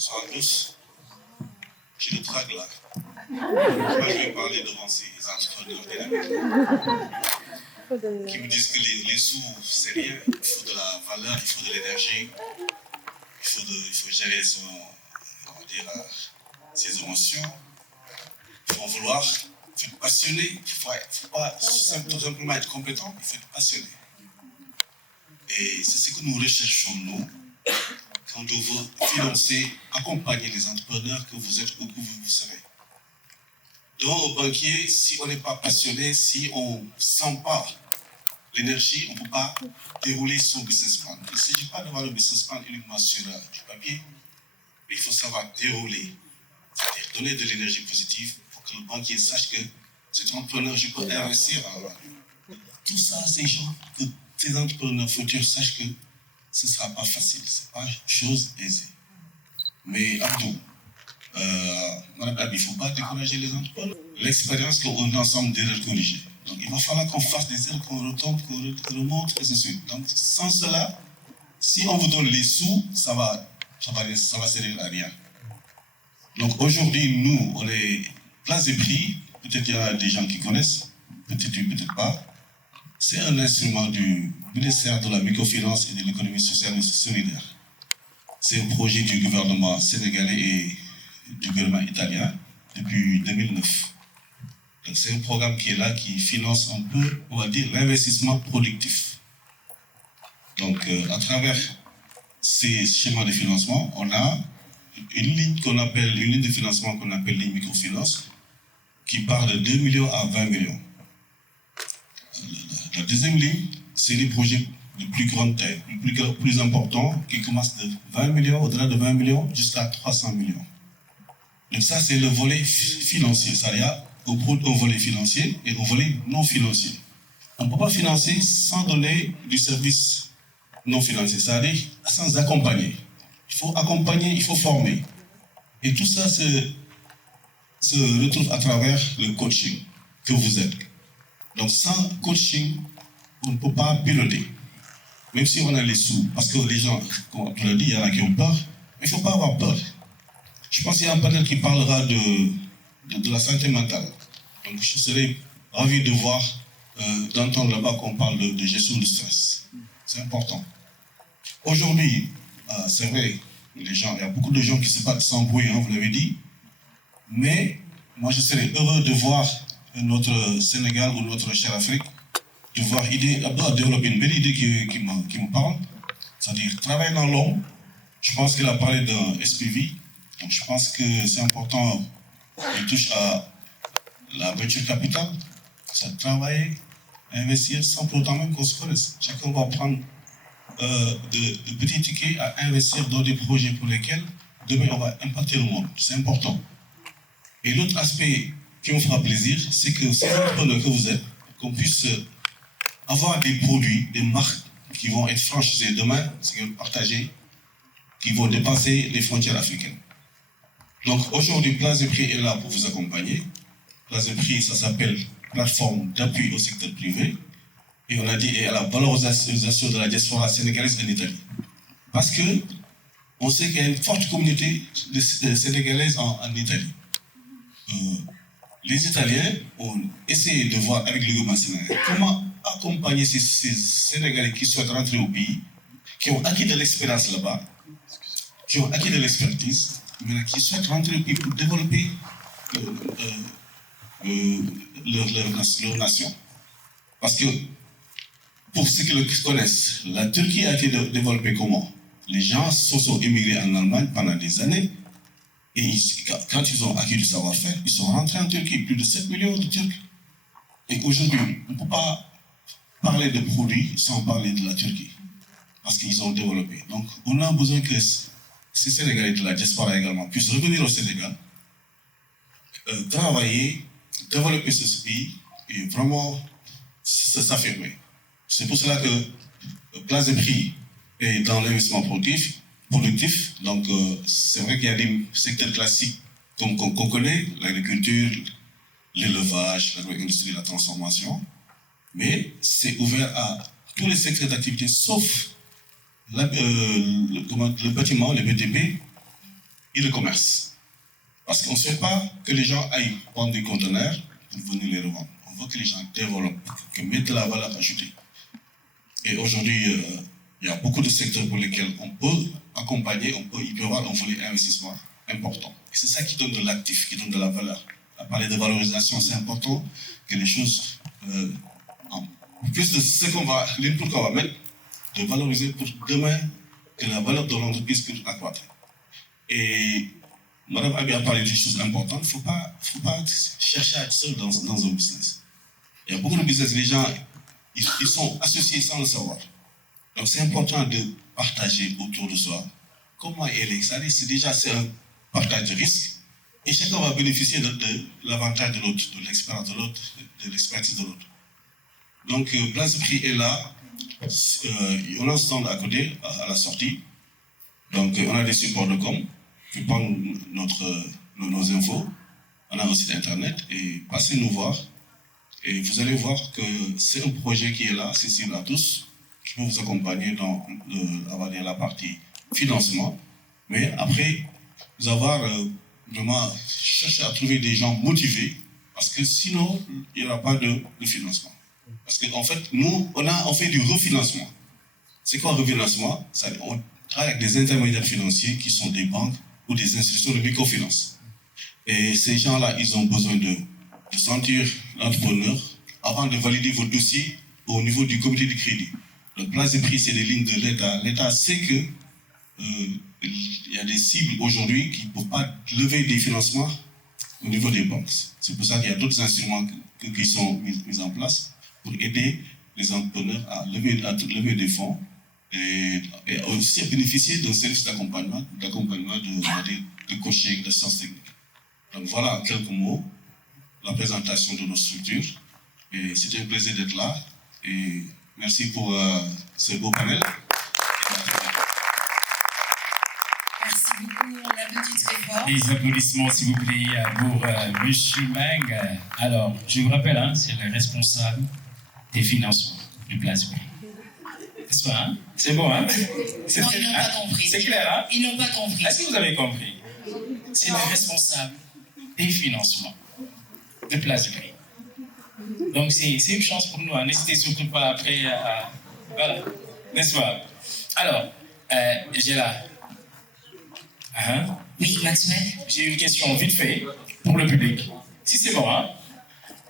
Bonsoir à tous. J'ai le trac là. Moi, je vais parler devant ces entrepreneurs dynamiques qui me disent que les sous, c'est rien. Il faut de la valeur, il faut de l'énergie, il faut gérer ses émotions, il faut en vouloir, il faut être passionné, il ne faut pas tout simplement être compétent, il faut être passionné. Et c'est ce que nous recherchons, nous, quand on veut financer, accompagner les entrepreneurs que vous êtes ou que vous serez. Donc, au banquier, si on n'est pas passionné, si on ne sent pas l'énergie, on ne peut pas dérouler son business plan. Il ne s'agit pas d'avoir le business plan uniquement sur du papier, mais il faut savoir dérouler, c'est-à-dire donner de l'énergie positive pour que le banquier sache que cet entrepreneur, je peux investir en lui. Tout ça, ces gens, que ces entrepreneurs futurs sachent que ce ne sera pas facile, ce n'est pas chose aisée. Mais Abdou, il ne faut pas décourager les entrepreneurs. L'expérience qu'on a ensemble d'erreurs corrigées. Donc il va falloir qu'on fasse des erreurs, qu'on retombe, qu'on remonte, et ainsi de suite. Donc sans cela, si on vous donne les sous, ça va servir à rien. Donc aujourd'hui, nous, on est Place des Prix, peut-être il y a des gens qui connaissent, peut-être pas. C'est un instrument du ministère de la microfinance et de l'économie sociale et solidaire. C'est un projet du gouvernement sénégalais et du gouvernement italien depuis 2009. Donc c'est un programme qui est là, qui finance un peu, on va dire, l'investissement productif. Donc à travers ces schémas de financement, on a une ligne de financement qu'on appelle ligne microfinance, qui part de 2 millions à 20 millions. La deuxième ligne, c'est les projets de plus grande taille, plus importants, qui commencent de 20 millions, au-delà de 20 millions, jusqu'à 300 millions. Donc ça, c'est le volet financier. Ça, il y a un volet financier et un volet non financier. On ne peut pas financer sans donner du service non financier, c'est-à-dire sans accompagner. Il faut accompagner, il faut former. Et tout ça se retrouve à travers le coaching que vous êtes. Donc sans coaching, on ne peut pas piloter. Même si on a les sous, parce que les gens, comme on l'a dit, il y en a qui ont peur, mais il ne faut pas avoir peur. Je pense qu'il y a un panel qui parlera de la santé mentale. Donc je serais ravi de voir, d'entendre là-bas qu'on parle de gestion du stress. C'est important. Aujourd'hui, c'est vrai, il y a beaucoup de gens qui se battent sans bruit, hein, vous l'avez dit, mais moi je serais heureux de voir notre Sénégal ou notre chère Afrique de voir développer une belle idée qui me parle, c'est-à-dire travailler dans l'ombre. Je pense qu'il a parlé d'un SPV, donc je pense que c'est important qu'il touche à la venture capital, c'est travailler, investir sans pour autant même qu'on se connaisse. Chacun va prendre de petits tickets à investir dans des projets pour lesquels demain on va impacter le monde. C'est important. Et l'autre aspect qui me fera plaisir, c'est que ces entrepreneurs que vous êtes, qu'on puisse avoir des produits, des marques qui vont être franchisées demain, c'est partagées, qui vont dépasser les frontières africaines. Donc aujourd'hui, Place des Prix est là pour vous accompagner. Place des Prix, ça s'appelle plateforme d'appui au secteur privé. Et on a dit et à la valorisation de la diaspora sénégalaise en Italie. Parce que on sait qu'il y a une forte communauté sénégalaise en Italie. Les Italiens ont essayé de voir avec le gouvernement sénégalais comment accompagner ces Sénégalais qui souhaitent rentrer au pays, qui ont acquis de l'expérience là-bas, qui ont acquis de l'expertise, mais qui souhaitent rentrer au pays pour développer leur nation. Parce que, pour ceux qui le connaissent, la Turquie a été développée comment? Les gens se sont émigrés en Allemagne pendant des années, et quand ils ont acquis du savoir-faire, ils sont rentrés en Turquie, plus de 7 millions de Turcs. Et aujourd'hui, on ne peut pas parler de produits sans parler de la Turquie, parce qu'ils ont développé. Donc, on a besoin que ces Sénégalais de la diaspora également puissent revenir au Sénégal, travailler, développer ce pays et vraiment s'affirmer. C'est pour cela que Place des Prix est dans l'investissement productif. Donc, c'est vrai qu'il y a des secteurs classiques qu'on connaît, l'agriculture, l'élevage, l'agro-industrie, la transformation, mais c'est ouvert à tous les secteurs d'activité, sauf le bâtiment, les BTP, et le commerce. Parce qu'on ne souhaite pas que les gens aillent prendre des conteneurs pour venir les revendre. On veut que les gens développent, que mettent de la valeur ajoutée. Et aujourd'hui, il y a beaucoup de secteurs pour lesquels on peut accompagner, il peut y avoir un volet investissement important. Et c'est ça qui donne de l'actif, qui donne de la valeur. À parler de valorisation, c'est important que les choses, en plus de ce qu'on va, l'input qu'on va mettre, de valoriser pour demain que la valeur de l'entreprise puisse accroître. Et Madame Abi a parlé d'une chose importante, il ne faut pas chercher à être seul dans un business. Il y a beaucoup de business, les gens, ils sont associés sans le savoir. Donc c'est important de partager autour de soi comment aller. C'est déjà un partage de risques et chacun va bénéficier de l'avantage de l'autre, de l'expérience de l'autre, de l'expertise de l'autre. Donc Place de Prix est là, on a un stand à côté, à la sortie. Donc on a des supports de com qui prennent nos infos. On a un site internet et passez nous voir. Et vous allez voir que c'est un projet qui est là, accessible à tous, qui peut vous accompagner dans la partie financement. Mais après, vous avoir vraiment cherché à trouver des gens motivés, parce que sinon, il n'y aura pas de financement. Parce qu'en fait, nous, on fait du refinancement. C'est quoi un refinancement? On travaille avec des intermédiaires financiers qui sont des banques ou des institutions de microfinance. Et ces gens-là, ils ont besoin de sentir l'entrepreneur avant de valider votre dossier au niveau du comité de crédit. Le Place de Prix, c'est des lignes de l'État. L'État sait que il y a des cibles aujourd'hui qui ne peuvent pas lever des financements au niveau des banques. C'est pour ça qu'il y a d'autres instruments qui sont mis en place pour aider les entrepreneurs à lever des fonds et aussi à bénéficier d'un service d'accompagnement de coaching, de sciences techniques. Donc voilà en quelques mots la présentation de nos structures. Et c'était un plaisir d'être là. Et merci pour ce beau panel. Merci beaucoup, on applaudit très fort. Des applaudissements, s'il vous plaît, pour M. Meng. Alors, je vous rappelle, c'est le responsable des financements du Place Prix. N'est-ce pas, hein? C'est bon, hein? Non, ils n'ont pas compris. C'est clair, hein? Ils n'ont pas compris. Est-ce que vous avez compris? C'est le responsable des financements de Place Prix. Donc, c'est une chance pour nous. N'hésitez surtout pas après à... Voilà. N'est-ce pas? Alors, j'ai là... Hein? Oui, Maxwell. J'ai une question vite fait pour le public. Si c'est bon, hein?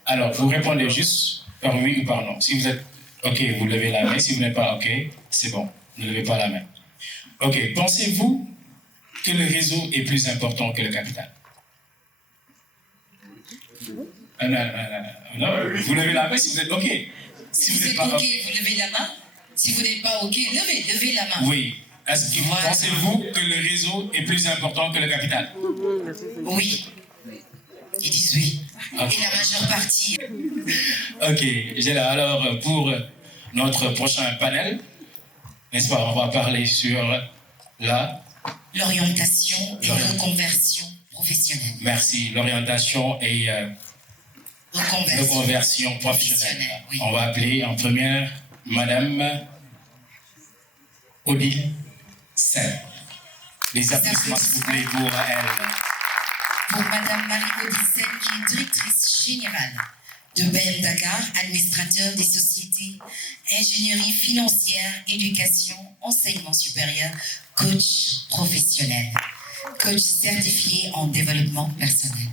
Alors, vous répondez juste par oui ou par non. Si vous êtes OK, vous levez la main. Si vous n'êtes pas OK, c'est bon. Ne levez pas la main. OK. Pensez-vous que le réseau est plus important que le capital? Non, vous levez la main si vous êtes OK. Si vous êtes OK, vous levez la main. Si vous n'êtes pas OK, levez la main. Oui. Est-ce que pensez-vous que le réseau est plus important que le capital? Oui. Ils disent oui. Okay. Et la majeure partie. OK. J'ai là. Alors, pour notre prochain panel, n'est-ce pas, on va parler sur l'orientation et reconversion professionnelle. Merci. L'orientation et reconversion professionnelle. Oui. On va appeler en première Madame Odile Sen. Les applaudissements, s'il vous plaît, pour elle. Pour Madame Marie-Odile Sen, qui est directrice générale de BM Dakar, administrateur des sociétés, ingénierie financière, éducation, enseignement supérieur, coach professionnel, coach certifié en développement personnel.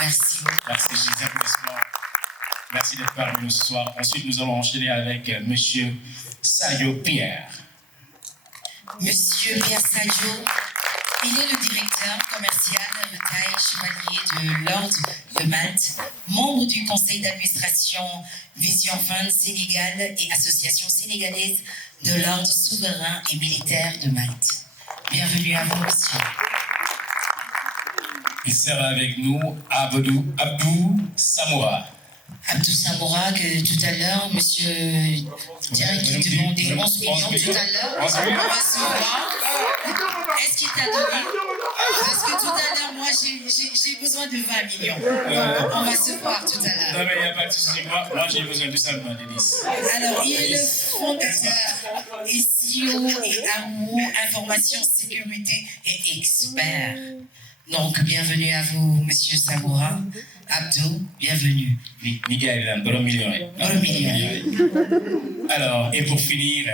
Merci. Merci, les applaudissements. Merci d'être parmi nous ce soir. Ensuite, nous allons enchaîner avec Monsieur Sayo Pierre. Monsieur Pierre Sayo, il est le directeur commercial Retail Chevalier de l'Ordre de Malte, membre du conseil d'administration Vision Fund Sénégal et association sénégalaise de l'Ordre souverain et militaire de Malte. Bienvenue à vous, monsieur. Il sera avec nous Abdou Samoura. Abdou Samoura, que tout à l'heure, monsieur Diarra qui demandait 11 millions tout à l'heure. On va se voir. Est-ce qu'il t'a donné? Parce que tout à l'heure, moi, j'ai besoin de 20 millions. On va se voir tout à l'heure. Non, mais il n'y a pas de souci. Moi j'ai besoin de seulement de 10. Alors, il est le fondateur et CEO et AMO, Information, Sécurité et expert. Donc, bienvenue à vous, Monsieur Samoura. Abdou, bienvenue. Miguel, bon million. Alors, et pour finir,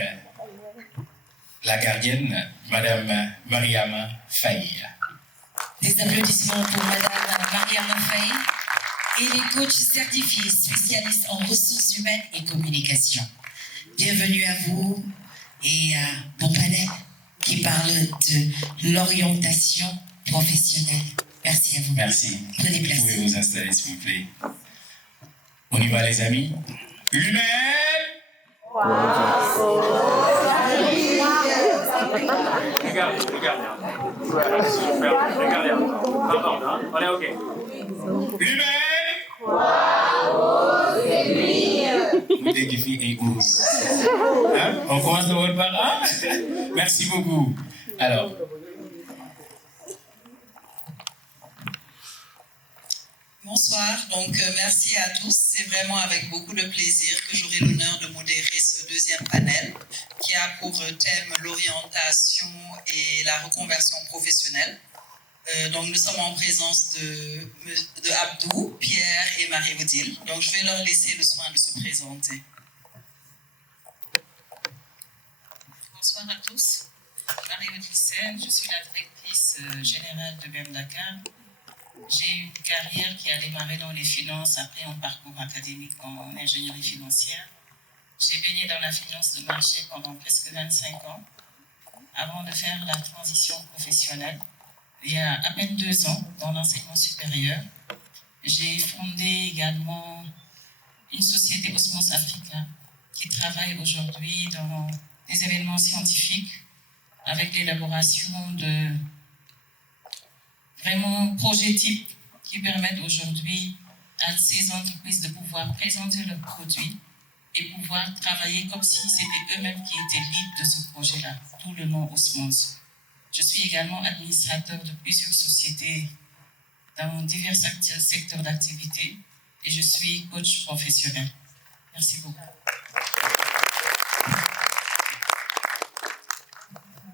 la gardienne, Madame Mariama Faye. Des applaudissements pour Madame Mariama Faye et les coachs certifiés spécialistes en ressources humaines et communication. Bienvenue à vous et à bon panel qui parle de l'orientation professionnelle. Merci à vous. Merci. Prenez place. Vous pouvez vous installer, s'il vous plaît. On y va, les amis. Humaine. Regardez. Regardez. Pardon, hein? On est OK. Humaine. Vous déguisez et ose. Hein? On commence d'abord par là. Merci beaucoup. Alors. Bonsoir, donc merci à tous. C'est vraiment avec beaucoup de plaisir que j'aurai l'honneur de modérer ce deuxième panel qui a pour thème l'orientation et la reconversion professionnelle. Donc nous sommes en présence de Abdou, Pierre et Marie-Odile. Donc je vais leur laisser le soin de se présenter. Bonsoir à tous. Marie-Odile Sen, je suis la directrice générale de BEM Dakar. J'ai une carrière qui a démarré dans les finances, après un parcours académique en ingénierie financière. J'ai baigné dans la finance de marché pendant presque 25 ans, avant de faire la transition professionnelle. Il y a à peine 2 ans, dans l'enseignement supérieur, j'ai fondé également une société Osmos Africa qui travaille aujourd'hui dans des événements scientifiques avec l'élaboration de vraiment projets types qui permettent aujourd'hui à ces entreprises de pouvoir présenter leurs produits et pouvoir travailler comme si c'était eux-mêmes qui étaient leads de ce projet-là, d'où le nom Osmos. Je suis également administrateur de plusieurs sociétés dans divers secteurs d'activité et je suis coach professionnel. Merci beaucoup.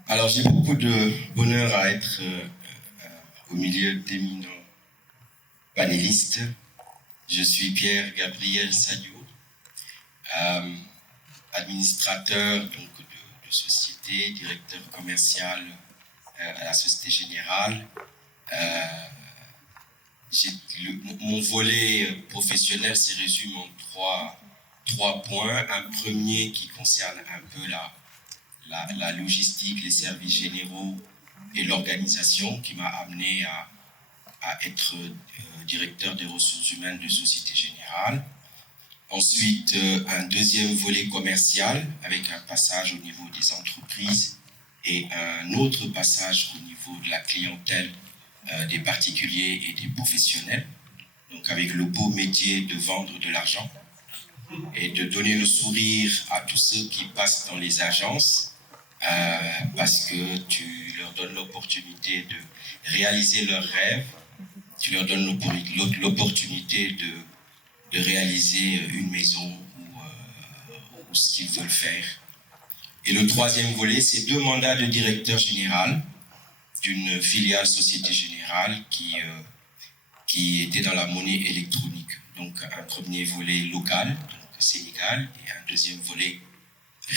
Alors j'ai beaucoup de bonheur à être au milieu d'éminents panélistes. Je suis Pierre Gabriel Sadio, administrateur donc, de société, directeur commercial à la Société Générale. Mon volet professionnel se résume en trois points. Un premier qui concerne un peu la logistique, les services généraux et l'organisation qui m'a amené à être directeur des ressources humaines de Société Générale. Ensuite, un deuxième volet commercial avec un passage au niveau des entreprises et un autre passage au niveau de la clientèle des particuliers et des professionnels. Donc avec le beau métier de vendre de l'argent et de donner le sourire à tous ceux qui passent dans les agences parce que tu leur donnes l'opportunité de réaliser leurs rêves, tu leur donnes l'opportunité de réaliser une maison ou ce qu'ils veulent faire. Et le troisième volet, c'est 2 mandats de directeur général d'une filiale Société Générale qui était dans la monnaie électronique. Donc un premier volet local, donc Sénégal, et un deuxième volet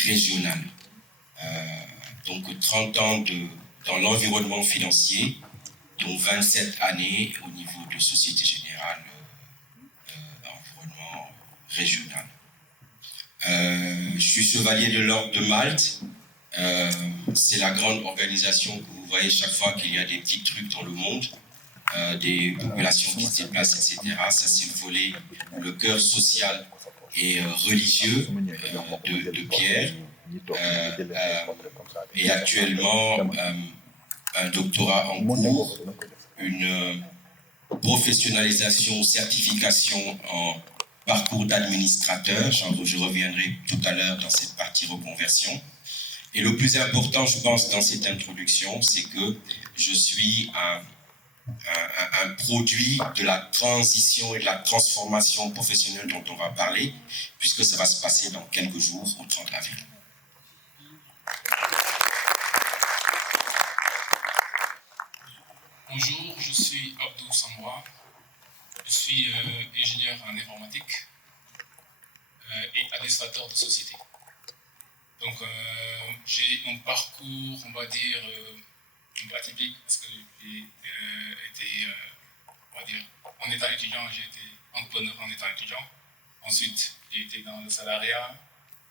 régional. Donc 30 ans dans l'environnement financier, dont 27 années au niveau de Société Générale environnement régional. Je suis chevalier de l'ordre de Malte. C'est la grande organisation que vous voyez chaque fois qu'il y a des petits trucs dans le monde, des populations qui se déplacent, etc. Ça, c'est le volet, le cœur social et religieux de Pierre. Et actuellement, un doctorat en cours, une professionnalisation, certification en parcours d'administrateur. Je reviendrai tout à l'heure dans cette partie reconversion. Et le plus important, je pense, dans cette introduction, c'est que je suis un produit de la transition et de la transformation professionnelle dont on va parler, puisque ça va se passer dans quelques jours, au 30 avril. Bonjour, je suis Abdou Samra, je suis ingénieur en informatique et administrateur de société. Donc j'ai un parcours, on va dire, un peu atypique parce que j'ai été, on va dire, en étant étudiant, j'ai été entrepreneur en étant étudiant. Ensuite, j'ai été dans le salariat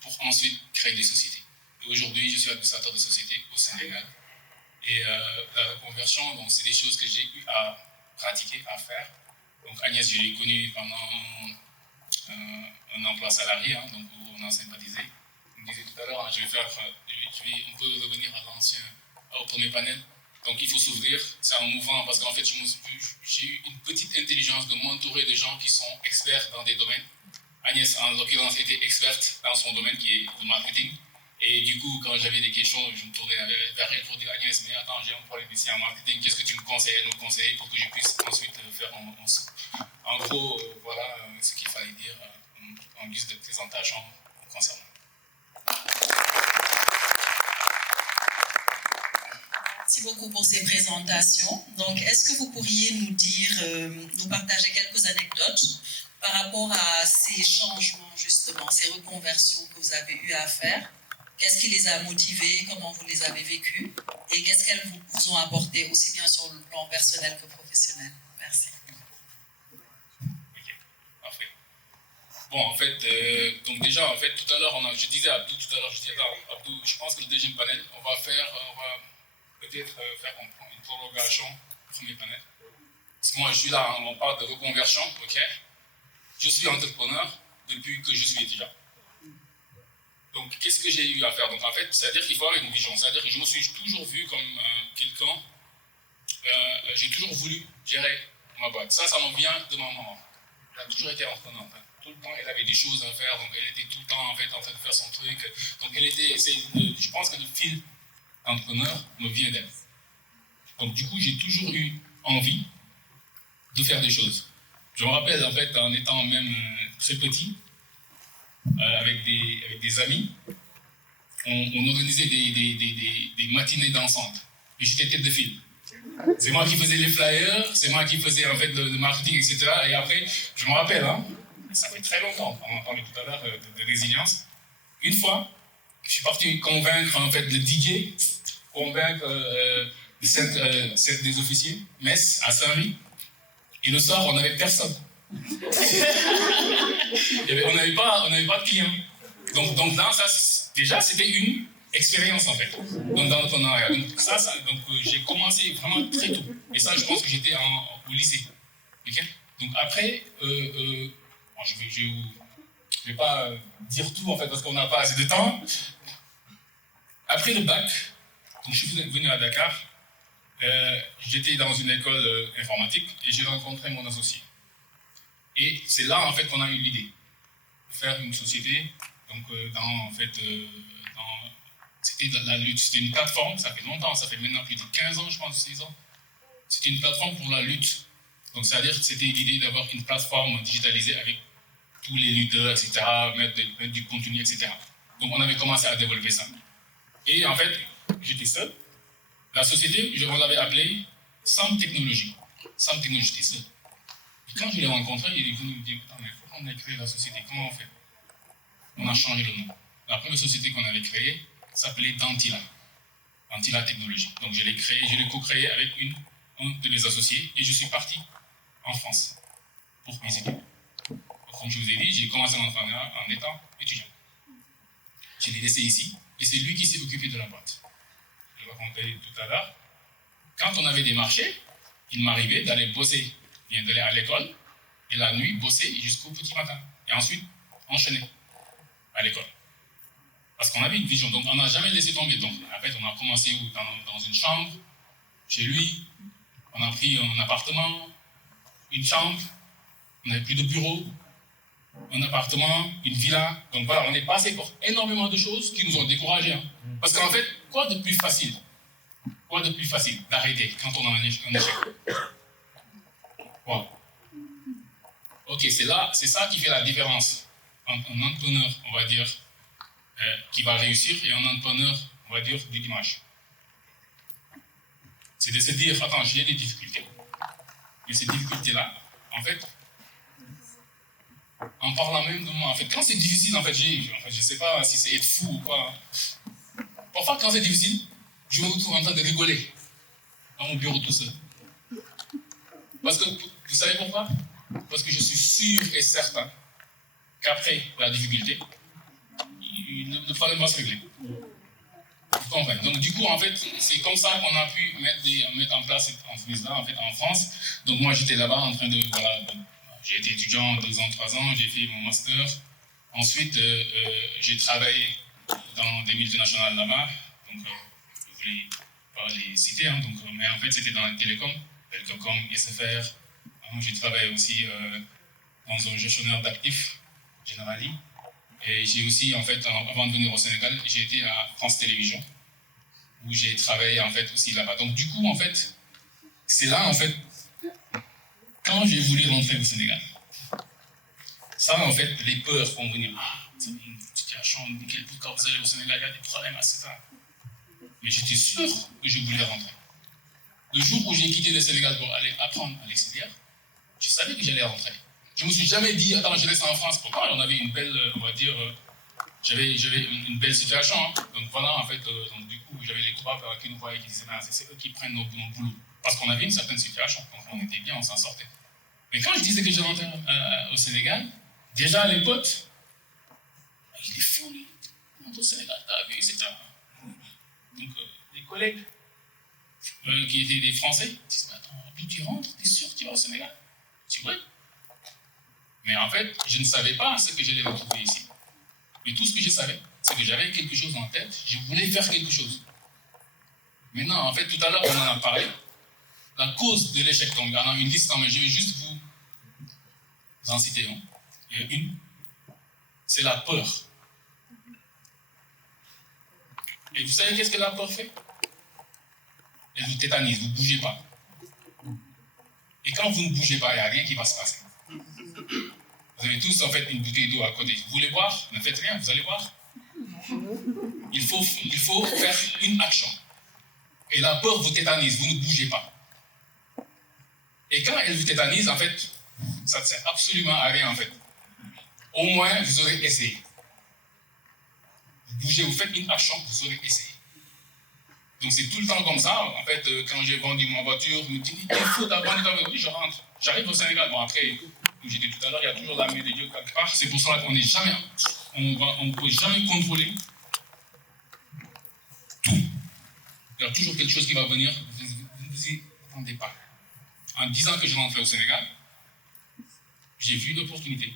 pour ensuite créer des sociétés. Et aujourd'hui, je suis administrateur de société au Sénégal. Et la reconversion, donc c'est des choses que j'ai eu à pratiquer, à faire. Donc Agnès, je l'ai connue pendant un emploi salarié, hein, donc où on a sympathisé. Je me disais tout à l'heure, hein, je vais un peu revenir au premier panel. Donc il faut s'ouvrir, c'est un mouvement parce qu'en fait j'ai eu une petite intelligence de m'entourer de gens qui sont experts dans des domaines. Agnès, en l'occurrence, était experte dans son domaine qui est le marketing. Et du coup, quand j'avais des questions, je me tournais vers elle pour dire Agnès, mais attends, j'ai un problème ici en marketing, qu'est-ce que tu me conseilles à nous conseiller pour que je puisse ensuite faire un saut. En gros, voilà ce qu'il fallait dire en guise de présentation concernant. Merci beaucoup pour ces présentations. Donc, est-ce que vous pourriez nous dire, nous partager quelques anecdotes par rapport à ces changements, justement, ces reconversions que vous avez eu à faire? Qu'est-ce qui les a motivés? Comment vous les avez vécues? Et qu'est-ce qu'elles vous ont apporté, aussi bien sur le plan personnel que professionnel? Merci. Ok, parfait. Bon, en fait, donc déjà, en fait, tout à l'heure, je disais à Abdou, Abdou, je pense que le deuxième panel, on va peut-être faire une prolongation du premier panel. Parce que moi, je suis là, on parle de reconversion, ok? Je suis entrepreneur depuis que je suis étudiant. Donc, qu'est-ce que j'ai eu à faire? Donc, en fait, c'est-à-dire qu'il faut avoir une vision. C'est-à-dire que je me suis toujours vu comme quelqu'un, j'ai toujours voulu gérer ma boîte. Ça me vient de ma maman. Elle a toujours été entreprenante. Hein. Tout le temps, elle avait des choses à faire, donc elle était tout le temps en train de faire son truc. Donc, je pense que le fil entrepreneur me vient d'elle. Donc, du coup, j'ai toujours eu envie de faire des choses. Je me rappelle, en fait, en étant même très petit, avec des amis, on organisait des matinées dansantes. Et j'étais tête de file. C'est moi qui faisais les flyers, c'est moi qui faisais en fait le marketing, etc. Et après, je me rappelle, hein, ça fait très longtemps, on parlait tout à l'heure de résilience. Une fois, je suis parti convaincre en fait le DJ, convaincre des officiers, Metz, à Saint-Louis. Et le soir, on n'avait personne. On n'avait pas de clients. Donc là, déjà, c'était une expérience en fait. Donc dans l'entrepreneuriat. Donc j'ai commencé vraiment très tôt. Et ça, je pense que j'étais au lycée. Okay? Donc après, je ne vais pas dire tout en fait parce qu'on n'a pas assez de temps. Après le bac, donc je suis venu à Dakar. J'étais dans une école informatique et j'ai rencontré mon associé. Et c'est là en fait qu'on a eu l'idée de faire une société. Donc c'était dans la lutte, c'était une plateforme, ça fait longtemps, ça fait maintenant plus de 15 ans, je pense, 16 ans. C'était une plateforme pour la lutte. Donc c'est-à-dire que c'était l'idée d'avoir une plateforme digitalisée avec tous les lutteurs, etc., mettre du contenu, etc. Donc on avait commencé à développer ça. Et en fait, j'étais seul. La société, on l'avait appelée Sam Technologie. Sam Technologie, j'étais seul. Et quand je l'ai rencontré, il est venu me dire, mais il faut qu'on ait créé la société, comment on fait? On a changé le nom. La première société qu'on avait créée s'appelait Dantila. Dantila Technologie. Donc je l'ai co-créé avec un de mes associés et je suis parti en France pour mes études. Comme je vous ai dit, j'ai commencé l'entrepreneuriat en étant étudiant. Je l'ai laissé ici et c'est lui qui s'est occupé de la boîte. Je l'ai raconté tout à l'heure. Quand on avait des marchés, il m'arrivait d'aller bosser, d'aller à l'école et la nuit bosser jusqu'au petit matin. Et ensuite enchaîner à l'école. Parce qu'on avait une vision, donc on n'a jamais laissé tomber. Donc en fait, on a commencé dans une chambre, chez lui, on a pris un appartement, une chambre, on n'avait plus de bureau, un appartement, une villa. Donc voilà, on est passé pour énormément de choses qui nous ont découragés. Hein. Parce qu'en fait, quoi de plus facile d'arrêter quand on a un échec? Quoi? Ok, c'est ça qui fait la différence entre un entrepreneur, on va dire, qui va réussir et un entrepreneur, on va dire, du dimanche. C'est de se dire, attends, j'ai des difficultés. Et ces difficultés-là, en fait, en parlant même de moi, en fait, quand c'est difficile, en fait, je sais pas si c'est être fou ou quoi. Parfois, quand c'est difficile, je me retrouve en train de rigoler dans mon bureau tout seul. Parce que, vous savez pourquoi? Parce que je suis sûr et certain qu'après la difficulté, le problème va se régler. Vous comprenez? Donc du coup, en fait, c'est comme ça qu'on a pu mettre en place cette entreprise-là, en fait, en France. Donc moi, j'étais là-bas en train de, voilà, j'ai été étudiant 2 ans, 3 ans, j'ai fait mon master. Ensuite, j'ai travaillé dans des multinationales là-bas. Donc, je ne voulais pas les citer, hein, donc, mais en fait, c'était dans la télécom, Belgacom, SFR. J'ai travaillé aussi dans un gestionnaire d'actifs, Generali. Et j'ai aussi, en fait, avant de venir au Sénégal, j'ai été à France Télévisions, où j'ai travaillé, en fait, aussi là-bas. Donc, du coup, en fait, c'est là, en fait, quand j'ai voulu rentrer au Sénégal, ça, en fait, les peurs vont venir. Ah, c'est une situation, pourquoi vous allez au Sénégal, il y a des problèmes, etc. Mais j'étais sûr que je voulais rentrer. Le jour où j'ai quitté le Sénégal pour aller apprendre à l'extérieur, je savais que j'allais rentrer. Je ne me suis jamais dit, attends, je reste en France. Pourquoi on avait une belle, on va dire, j'avais une belle situation. Hein. Donc voilà, en fait, donc, du coup, j'avais les trois qui nous voyaient, qui disaient, c'est eux qui prennent nos boulots. Parce qu'on avait une certaine situation, donc on était bien, on s'en sortait. Mais quand je disais que je rentrais au Sénégal, déjà les potes, il est fou, lui, il rentre au Sénégal, t'as vu, etc. Donc les collègues qui étaient des Français, ils disent, attends, d'où tu rentres, t'es sûr que tu vas au Sénégal? Je dis, oui. Mais en fait, je ne savais pas ce que j'allais retrouver ici. Mais tout ce que je savais, c'est que j'avais quelque chose en tête, je voulais faire quelque chose. Maintenant, en fait, tout à l'heure, on en a parlé. La cause de l'échec, donc, on a une liste, mais je vais juste vous en citer une. Il y a une, c'est la peur. Et vous savez qu'est-ce que la peur fait? Elle vous tétanise, vous ne bougez pas. Et quand vous ne bougez pas, il n'y a rien qui va se passer. Vous avez tous en fait une bouteille d'eau à côté. Vous voulez boire? Ne faites rien, vous allez boire. Il faut faire une action. Et la peur vous tétanise, vous ne bougez pas. Et quand elle vous tétanise, en fait, ça ne sert absolument à rien en fait. Au moins, vous aurez essayé. Vous bougez, vous faites une action, vous aurez essayé. Donc c'est tout le temps comme ça. En fait, quand j'ai vendu ma voiture, je me dis, il faut d'abord, oui, je rentre. J'arrive au Sénégal. Bon, après, comme j'ai dit tout à l'heure, il y a toujours la main de Dieu quelque part. C'est pour ça qu'on n'est jamais, on ne peut jamais contrôler tout. Il y a toujours quelque chose qui va venir. Vous ne vous y attendez pas. En disant que je rentrais au Sénégal, j'ai vu une opportunité.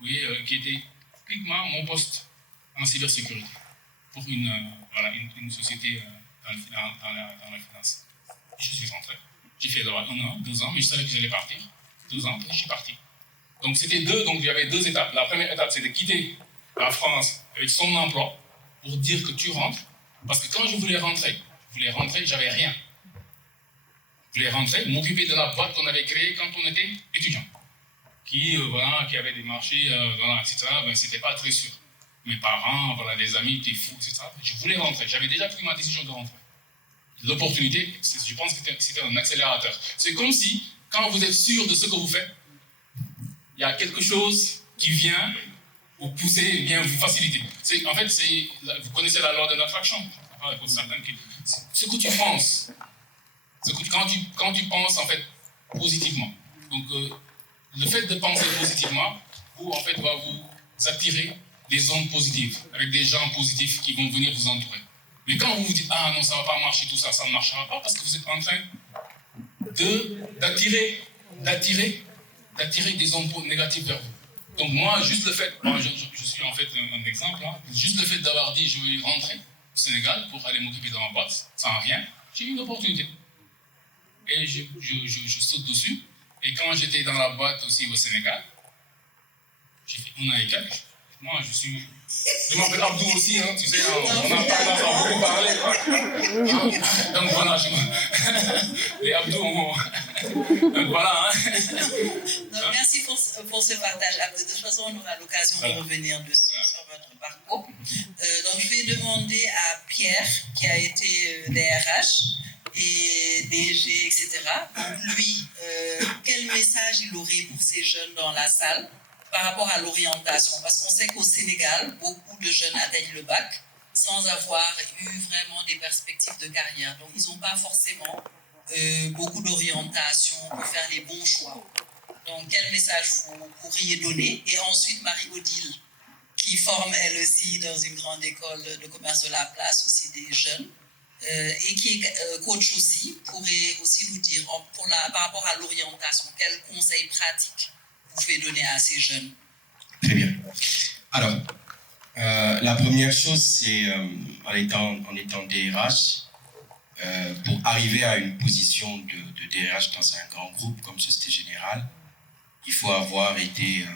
Oui, qui était uniquement mon poste en cybersécurité pour une société dans la finance. Et je suis rentré. J'ai fait là-bas 1 an, 2 ans, mais je savais que j'allais partir. 2 ans après, je suis parti. Donc c'était donc il y avait 2 étapes. La première étape, c'est de quitter la France avec son emploi pour dire que tu rentres. Parce que quand je voulais rentrer, j'avais rien. Je voulais rentrer, m'occuper de la boîte qu'on avait créée quand on était étudiant. Qui avait des marchés, etc. Ben, c'était pas très sûr. Mes parents, des amis étaient fous, etc. Je voulais rentrer. J'avais déjà pris ma décision de rentrer. L'opportunité, je pense que c'était un accélérateur. C'est comme si, quand vous êtes sûr de ce que vous faites, il y a quelque chose qui vient vous pousser, vient vous faciliter. En fait, vous connaissez la loi de l'attraction. Pour certains ce que tu penses, quand tu penses en fait positivement. Donc, le fait de penser positivement, en fait, va vous attirer des ondes positives, avec des gens positifs qui vont venir vous entourer. Mais quand vous vous dites, ah non, ça ne va pas marcher, tout ça, ça ne marchera pas, parce que vous êtes en train d'attirer des ondes négatives vers vous. Donc moi, juste le fait, je suis en fait un exemple, hein, juste le fait d'avoir dit, je vais rentrer au Sénégal pour aller m'occuper de ma boîte, sans rien, j'ai eu une opportunité. Et je saute dessus. Et quand j'étais dans la boîte aussi au Sénégal, j'ai fait 1 an et quelques. Moi, je m'appelle Abdou aussi, hein, tu sais, on a beaucoup parlé. Donc voilà, les Abdou, Donc voilà. Hein. Donc, merci pour ce partage. De toute façon, on aura l'occasion de revenir dessus sur votre parcours. Donc, je vais demander à Pierre, qui a été DRH et DG, etc. Donc, lui, quel message il aurait pour ces jeunes dans la salle par rapport à l'orientation? Parce qu'on sait qu'au Sénégal, beaucoup de jeunes atteignent le bac sans avoir eu vraiment des perspectives de carrière. Donc, ils n'ont pas forcément beaucoup d'orientation pour faire les bons choix. Donc, quel message vous pourriez donner? Et ensuite, Marie-Odile, qui forme elle aussi dans une grande école de commerce de la place, aussi des jeunes, et qui est coach aussi, pourrait aussi nous dire, par rapport à l'orientation, quels conseils pratiques vous pouvez donner à ces jeunes? Très bien. Alors, la première chose, c'est en étant DRH, pour arriver à une position de DRH dans un grand groupe comme Société Générale, il faut avoir été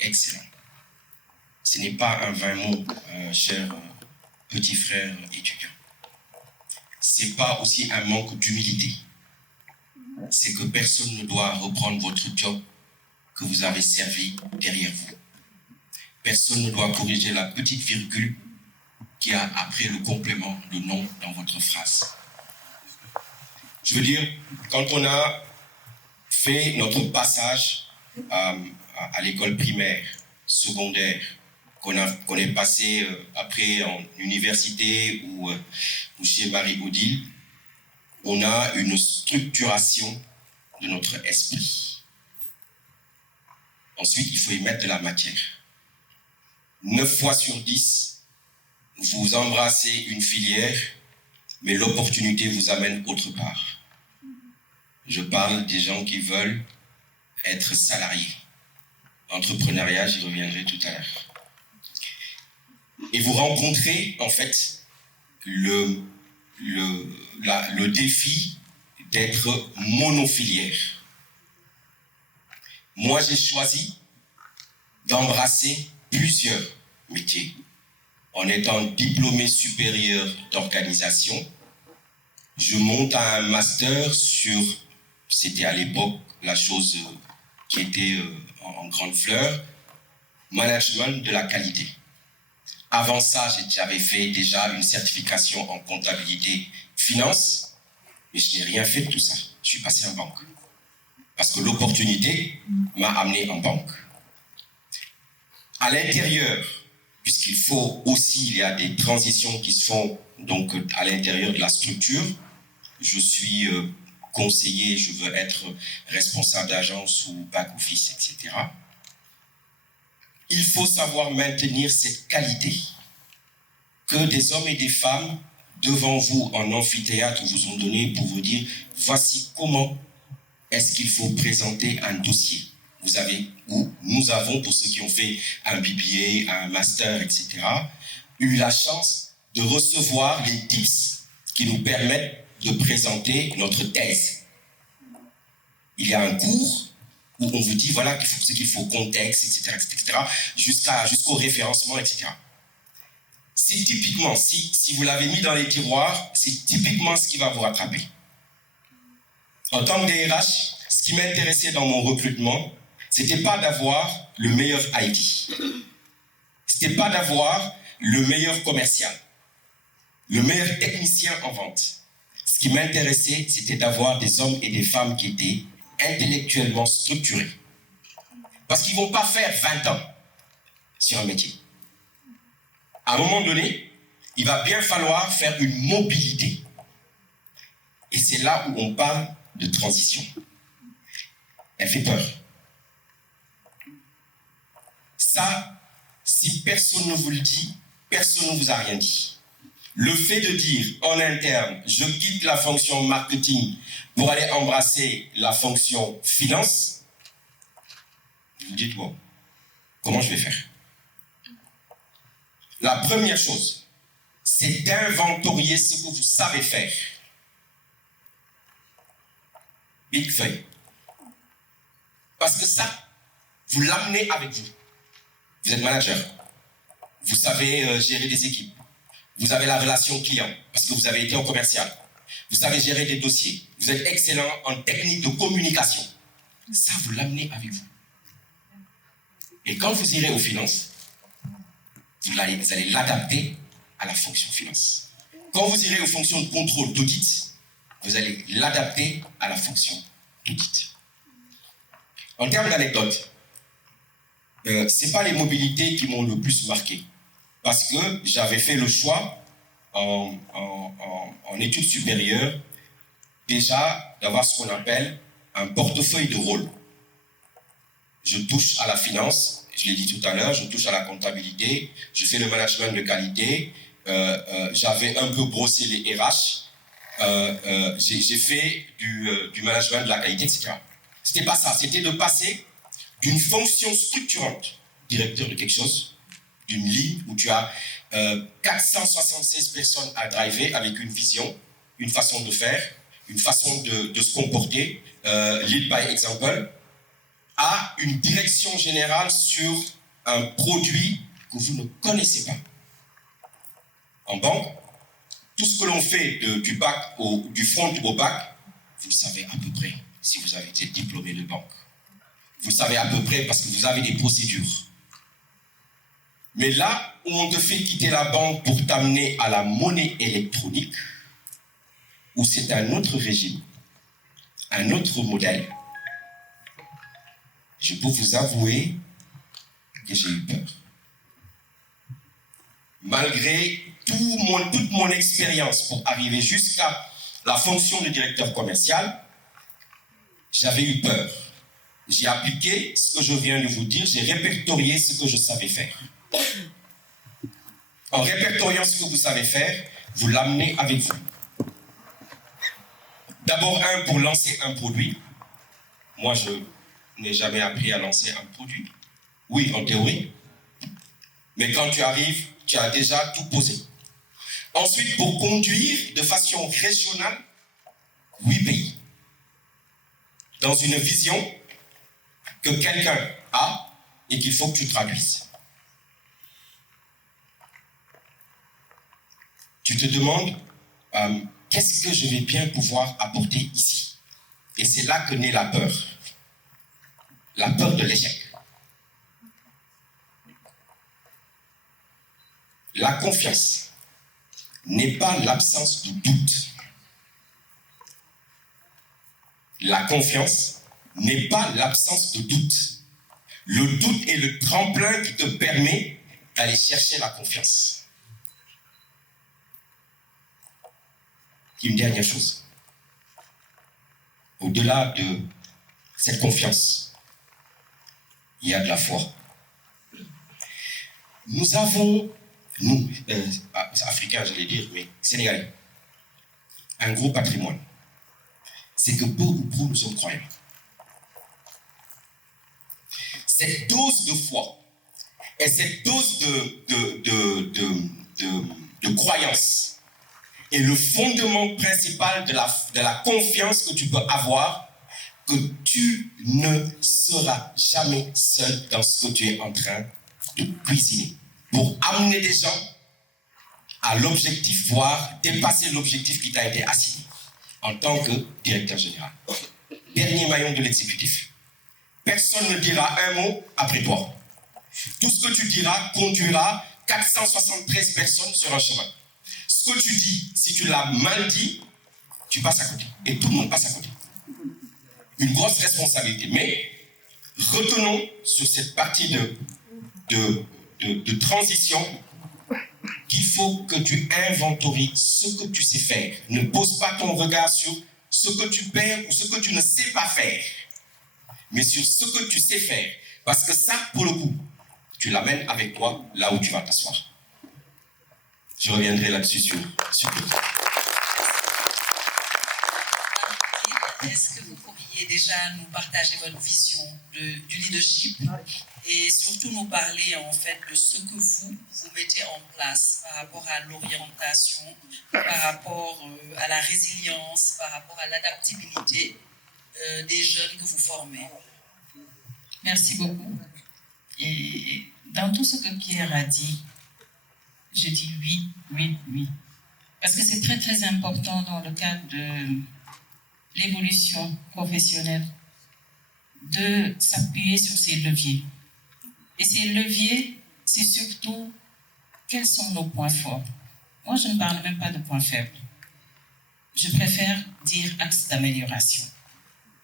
excellent. Ce n'est pas un vain mot, cher petit frère étudiant. Ce n'est pas aussi un manque d'humilité. C'est que personne ne doit reprendre votre job que vous avez servi derrière vous. Personne ne doit corriger la petite virgule qui a après le complément de nom dans votre phrase. Je veux dire, quand on a fait notre passage à l'école primaire, secondaire, qu'on est passé après en université ou chez Marie-Odile, on a une structuration de notre esprit. Ensuite, il faut y mettre de la matière. 9 fois sur 10, vous embrassez une filière, mais l'opportunité vous amène autre part. Je parle des gens qui veulent être salariés. L'entrepreneuriat, j'y reviendrai tout à l'heure. Et vous rencontrez, en fait, le défi d'être monofilière. Moi, j'ai choisi d'embrasser plusieurs métiers. En étant diplômé supérieur d'organisation, je monte à un master sur, c'était à l'époque la chose qui était en grande fleur, management de la qualité. Avant ça, j'avais fait déjà une certification en comptabilité finance, mais je n'ai rien fait de tout ça. Je suis passé en banque. Parce que l'opportunité m'a amené en banque. À l'intérieur, puisqu'il faut aussi, il y a des transitions qui se font donc à l'intérieur de la structure. Je suis conseiller, je veux être responsable d'agence ou back-office, etc. Il faut savoir maintenir cette qualité que des hommes et des femmes devant vous en amphithéâtre vous ont donné pour vous dire voici comment est-ce qu'il faut présenter un dossier. Vous avez, ou nous avons, pour ceux qui ont fait un BBA, un master, etc., eu la chance de recevoir les tips qui nous permettent de présenter notre thèse. Il y a un cours où on vous dit, voilà, ce qu'il faut, contexte, etc., jusqu'au référencement, etc. C'est typiquement, si vous l'avez mis dans les tiroirs, c'est typiquement ce qui va vous rattraper. En tant que DRH, ce qui m'intéressait dans mon recrutement, c'était pas d'avoir le meilleur IT. C'était pas d'avoir le meilleur commercial, le meilleur technicien en vente. Ce qui m'intéressait, c'était d'avoir des hommes et des femmes qui étaient intellectuellement structurés. Parce qu'ils ne vont pas faire 20 ans sur un métier. À un moment donné, il va bien falloir faire une mobilité. Et c'est là où on parle de transition. Elle fait peur. Ça, si personne ne vous le dit, personne ne vous a rien dit. Le fait de dire en interne, je quitte la fonction marketing pour aller embrasser la fonction finance, vous dites, bon, comment je vais faire? La première chose, c'est d'inventorier ce que vous savez faire. Big feuille. Parce que ça, vous l'amenez avec vous. Vous êtes manager. Vous savez gérer des équipes. Vous avez la relation client, parce que vous avez été en commercial. vous savez gérer des dossiers, vous êtes excellent en technique de communication. Ça, vous l'amenez avec vous. Et quand vous irez aux finances, vous allez l'adapter à la fonction finance. Quand vous irez aux fonctions de contrôle, d'audit, vous allez l'adapter à la fonction d'audit. En termes d'anecdotes, ce n'est pas les mobilités qui m'ont le plus marqué. Parce que j'avais fait le choix en études supérieures déjà d'avoir ce qu'on appelle un portefeuille de rôle. Je touche à la finance, je l'ai dit tout à l'heure, je touche à la comptabilité, je fais le management de qualité, j'avais un peu brossé les RH, j'ai fait du management de la qualité, etc. C'était pas ça, c'était de passer d'une fonction structurante, directeur de quelque chose, d'une ligne où tu as 476 personnes à driver avec une vision, une façon de faire, une façon de se comporter, lead by example, à une direction générale sur un produit que vous ne connaissez pas. En banque, tout ce que l'on fait du front au bac, vous le savez à peu près si vous avez été diplômé de banque. Vous le savez à peu près parce que vous avez des procédures. Mais là où on te fait quitter la banque pour t'amener à la monnaie électronique, où c'est un autre régime, un autre modèle, je peux vous avouer que j'ai eu peur. Malgré toute mon expérience pour arriver jusqu'à la fonction de directeur commercial, j'avais eu peur. J'ai appliqué ce que je viens de vous dire, j'ai répertorié ce que je savais faire. En répertoriant ce que vous savez faire, vous l'amenez avec vous. D'abord, pour lancer un produit. Moi, je n'ai jamais appris à lancer un produit. Oui, en théorie. Mais quand tu arrives, tu as déjà tout posé. Ensuite, pour conduire de façon régionale 8 pays. Dans une vision que quelqu'un a et qu'il faut que tu traduises. Tu te demandes qu'est-ce que je vais bien pouvoir apporter ici. Et c'est là que naît la peur. La peur de l'échec. La confiance n'est pas l'absence de doute. La confiance n'est pas l'absence de doute. Le doute est le tremplin qui te permet d'aller chercher la confiance. Une dernière chose. Au-delà de cette confiance, il y a de la foi. Nous avons, Africains, j'allais dire, mais Sénégalais, un gros patrimoine. C'est que peu ou prou nous sommes croyants. Cette dose de foi et cette dose de croyance est le fondement principal de la confiance que tu peux avoir, que tu ne seras jamais seul dans ce que tu es en train de cuisiner. Pour amener des gens à l'objectif, voire dépasser l'objectif qui t'a été assigné en tant que directeur général. Dernier maillon de l'exécutif. Personne ne dira un mot après toi. Tout ce que tu diras conduira 473 personnes sur un chemin. Ce que tu dis, si tu l'as mal dit, tu passes à côté. Et tout le monde passe à côté. Une grosse responsabilité. Mais retenons sur cette partie de transition qu'il faut que tu inventories ce que tu sais faire. Ne pose pas ton regard sur ce que tu perds ou ce que tu ne sais pas faire, mais sur ce que tu sais faire. Parce que ça, pour le coup, tu l'amènes avec toi là où tu vas t'asseoir. Je reviendrai là-dessus sur Est-ce que vous pourriez déjà nous partager votre vision du leadership et surtout nous parler en fait de ce que vous mettez en place par rapport à l'orientation, par rapport à la résilience, par rapport à l'adaptabilité des jeunes que vous formez? Merci beaucoup. Et dans tout ce que Pierre a dit, je dis oui, oui, oui. Parce que c'est très, très important dans le cadre de l'évolution professionnelle de s'appuyer sur ces leviers. Et ces leviers, c'est surtout quels sont nos points forts. Moi, je ne parle même pas de points faibles. Je préfère dire axes d'amélioration.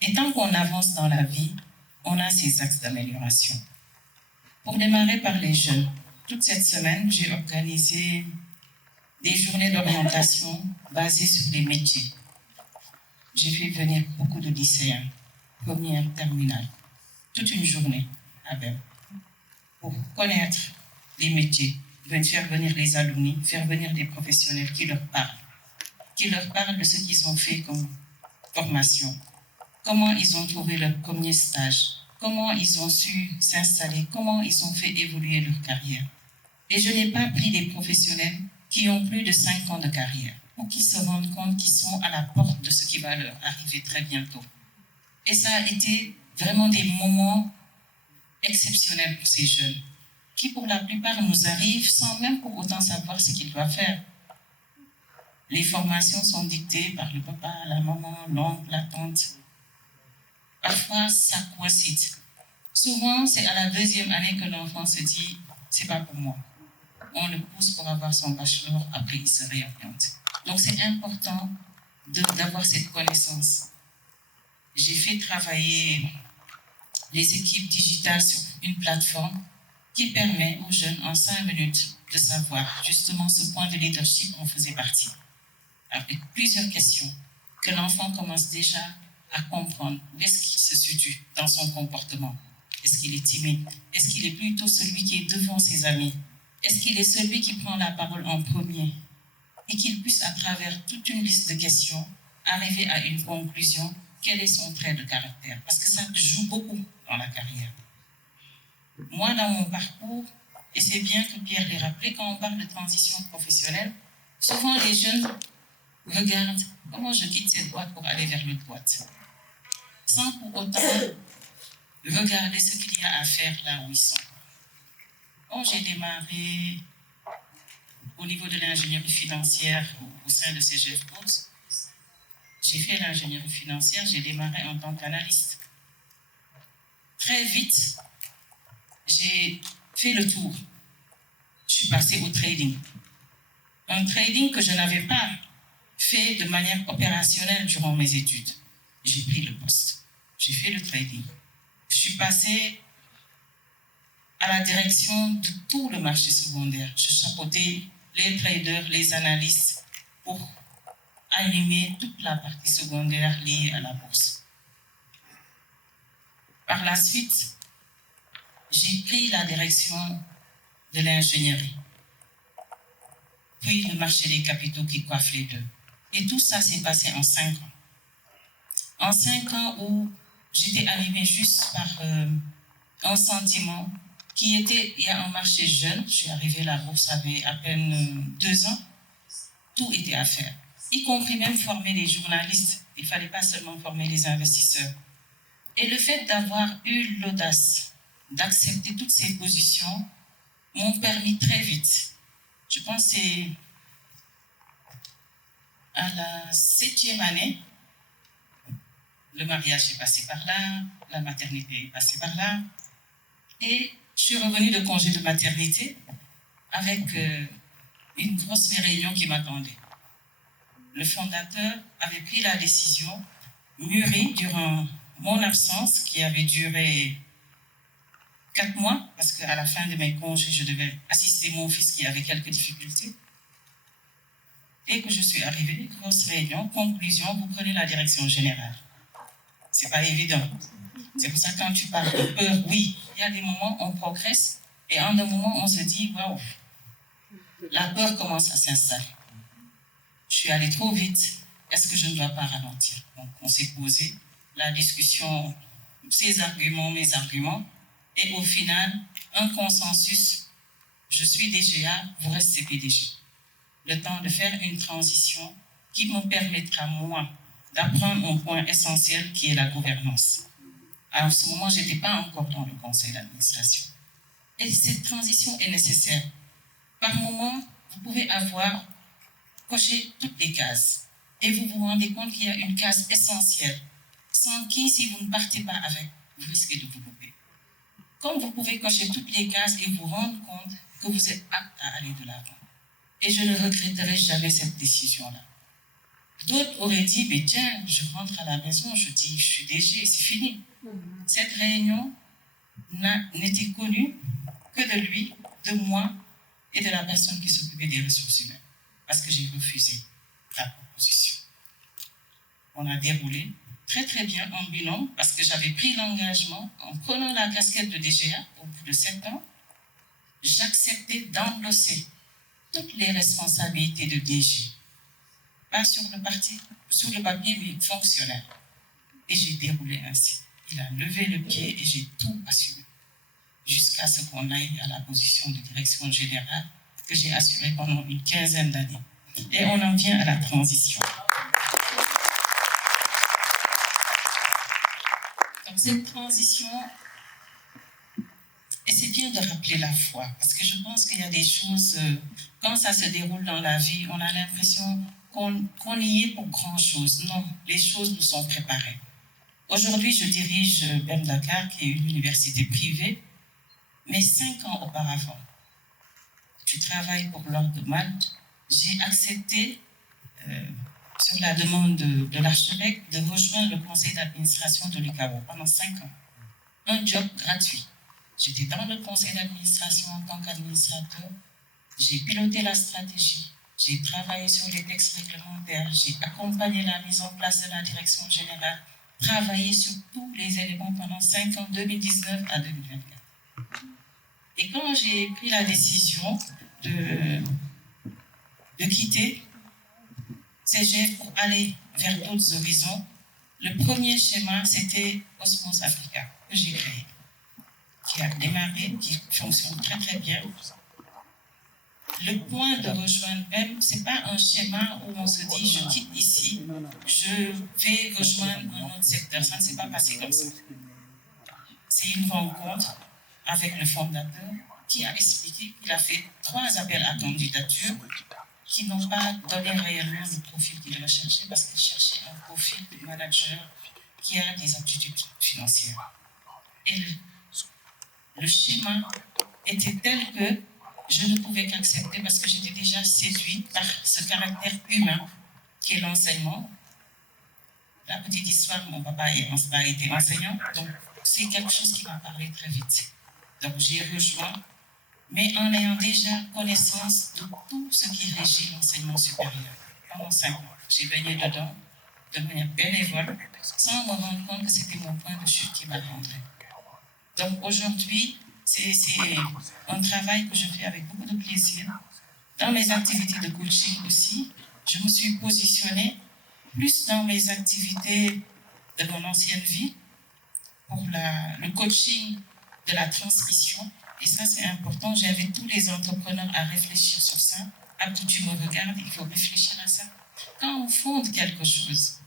Et tant qu'on avance dans la vie, on a ces axes d'amélioration. Pour démarrer par les jeunes, toute cette semaine, j'ai organisé des journées d'orientation basées sur les métiers. J'ai fait venir beaucoup de lycéens, première, terminale, toute une journée à BEM, pour connaître les métiers, faire venir les alumni, faire venir des professionnels qui leur parlent de ce qu'ils ont fait comme formation, comment ils ont trouvé leur premier stage, comment ils ont su s'installer, comment ils ont fait évoluer leur carrière. Et je n'ai pas pris des professionnels qui ont plus de 5 ans de carrière ou qui se rendent compte qu'ils sont à la porte de ce qui va leur arriver très bientôt. Et ça a été vraiment des moments exceptionnels pour ces jeunes, qui pour la plupart nous arrivent sans même pour autant savoir ce qu'ils doivent faire. Les formations sont dictées par le papa, la maman, l'oncle, la tante. Parfois, ça coïncide. Souvent, c'est à la 2e année que l'enfant se dit « c'est pas pour moi ». On le pousse pour avoir son bachelor, après il se réoriente. Donc c'est important d'avoir cette connaissance. J'ai fait travailler les équipes digitales sur une plateforme qui permet aux jeunes en 5 minutes de savoir justement ce point de leadership en faisait partie. Avec plusieurs questions que l'enfant commence déjà à comprendre où est-ce qu'il se situe dans son comportement. Est-ce qu'il est timide? Est-ce qu'il est plutôt celui qui est devant ses amis? Est-ce qu'il est celui qui prend la parole en premier? Et qu'il puisse, à travers toute une liste de questions, arriver à une conclusion, quel est son trait de caractère? Parce que ça joue beaucoup dans la carrière. Moi, dans mon parcours, et c'est bien que Pierre l'ait rappelé, quand on parle de transition professionnelle, souvent les jeunes regardent comment je quitte cette boîte pour aller vers l'autre boîte, sans pour autant regarder ce qu'il y a à faire là où ils sont. Quand j'ai démarré au niveau de l'ingénierie financière au sein de CGF Bourse, j'ai fait l'ingénierie financière, j'ai démarré en tant qu'analyste. Très vite, j'ai fait le tour. Je suis passée au trading. Un trading que je n'avais pas fait de manière opérationnelle durant mes études. J'ai pris le poste. J'ai fait le trading. Je suis passée à la direction de tout le marché secondaire. Je chapeautais les traders, les analystes pour animer toute la partie secondaire liée à la bourse. Par la suite, j'ai pris la direction de l'ingénierie, puis le marché des capitaux qui coiffe les deux. Et tout ça s'est passé en 5 ans. En 5 ans où j'étais animée juste par un sentiment qui était, il y a un marché jeune, je suis arrivée, la bourse avait à peine 2 ans, tout était à faire, y compris même former les journalistes. Il ne fallait pas seulement former les investisseurs. Et le fait d'avoir eu l'audace d'accepter toutes ces positions m'ont permis très vite, je pense que c'est à la 7e année, le mariage est passé par là, la maternité est passée par là, et je suis revenue de congé de maternité avec une grosse réunion qui m'attendait. Le fondateur avait pris la décision, mûrie durant mon absence, qui avait duré 4 mois, parce qu'à la fin de mes congés, je devais assister mon fils qui avait quelques difficultés. Et que je suis arrivée, grosse réunion, conclusion, vous prenez la direction générale. C'est pas évident. C'est pour ça que quand tu parles de peur, oui, il y a des moments où on progresse et en un moment on se dit, waouh, la peur commence à s'installer. Je suis allée trop vite, est-ce que je ne dois pas ralentir? Donc on s'est posé, la discussion, ses arguments, mes arguments, et au final, un consensus, je suis DGA, vous restez PDG. Le temps de faire une transition qui me permettra, moi, d'apprendre un point essentiel qui est la gouvernance. À ce moment, je n'étais pas encore dans le conseil d'administration. Et cette transition est nécessaire. Par moment, vous pouvez avoir cochez toutes les cases. Et vous vous rendez compte qu'il y a une case essentielle, sans qui, si vous ne partez pas avec, vous risquez de vous louper. Comme vous pouvez cocher toutes les cases et vous rendre compte que vous êtes apte à aller de l'avant. Et je ne regretterai jamais cette décision-là. D'autres auraient dit, mais tiens, je rentre à la maison, je dis, je suis DG, c'est fini. Cette réunion n'était connue que de lui, de moi et de la personne qui s'occupait des ressources humaines. Parce que j'ai refusé la proposition. On a déroulé très très bien en binôme parce que j'avais pris l'engagement en prenant la casquette de DGA au bout de 7 ans, j'acceptais d'endosser toutes les responsabilités de DG. Pas sur le papier, mais fonctionnel. Et j'ai déroulé ainsi. Il a levé le pied et j'ai tout assumé. Jusqu'à ce qu'on aille à la position de direction générale que j'ai assurée pendant une 15aine d'années. Et on en vient à la transition. Donc cette transition, et c'est bien de rappeler la foi, parce que je pense qu'il y a des choses, quand ça se déroule dans la vie, on a l'impression qu'on y est pour grand-chose. Non, les choses nous sont préparées. Aujourd'hui, je dirige BEM Dakar, qui est une université privée, mais 5 ans auparavant, je travaille pour l'Ordre de Malte. J'ai accepté, sur la demande de l'archevêque, de rejoindre le conseil d'administration de l'UCAO pendant 5 ans. Un job gratuit. J'étais dans le conseil d'administration en tant qu'administrateur. J'ai piloté la stratégie. J'ai travaillé sur les textes réglementaires. J'ai accompagné la mise en place de la direction générale. Travaillé sur tous les éléments pendant 5 ans, 2019 à 2024. Et quand j'ai pris la décision de quitter CGF pour aller vers d'autres horizons, le premier schéma, c'était Osmos Africa, que j'ai créé, qui a démarré, qui fonctionne très très bien. Le point de rejoindre BEM, ce n'est pas un schéma où on se dit, je quitte ici, je vais rejoindre un autre secteur. Ça ne s'est pas passé comme ça. C'est une rencontre avec le fondateur qui a expliqué qu'il a fait 3 appels à candidature qui n'ont pas donné réellement le profil qu'il recherchait parce qu'il cherchait un profil de manager qui a des aptitudes financières. Et le schéma était tel que je ne pouvais qu'accepter parce que j'étais déjà séduite par ce caractère humain qui est l'enseignement. La petite histoire, mon papa a été enseignant, donc c'est quelque chose qui m'a parlé très vite. Donc j'ai rejoint, mais en ayant déjà connaissance de tout ce qui régit l'enseignement supérieur. Pendant 5 ans, j'ai baigné dedans de manière bénévole, sans me rendre compte que c'était mon point de chute qui m'attendrait. Donc aujourd'hui, c'est un travail que je fais avec beaucoup de plaisir. Dans mes activités de coaching aussi, je me suis positionnée plus dans mes activités de mon ancienne vie pour le coaching de la transmission. Et ça, c'est important. J'invite tous les entrepreneurs à réfléchir sur ça. Abdou, tu me regardes, il faut réfléchir à ça. Quand on fonde quelque chose,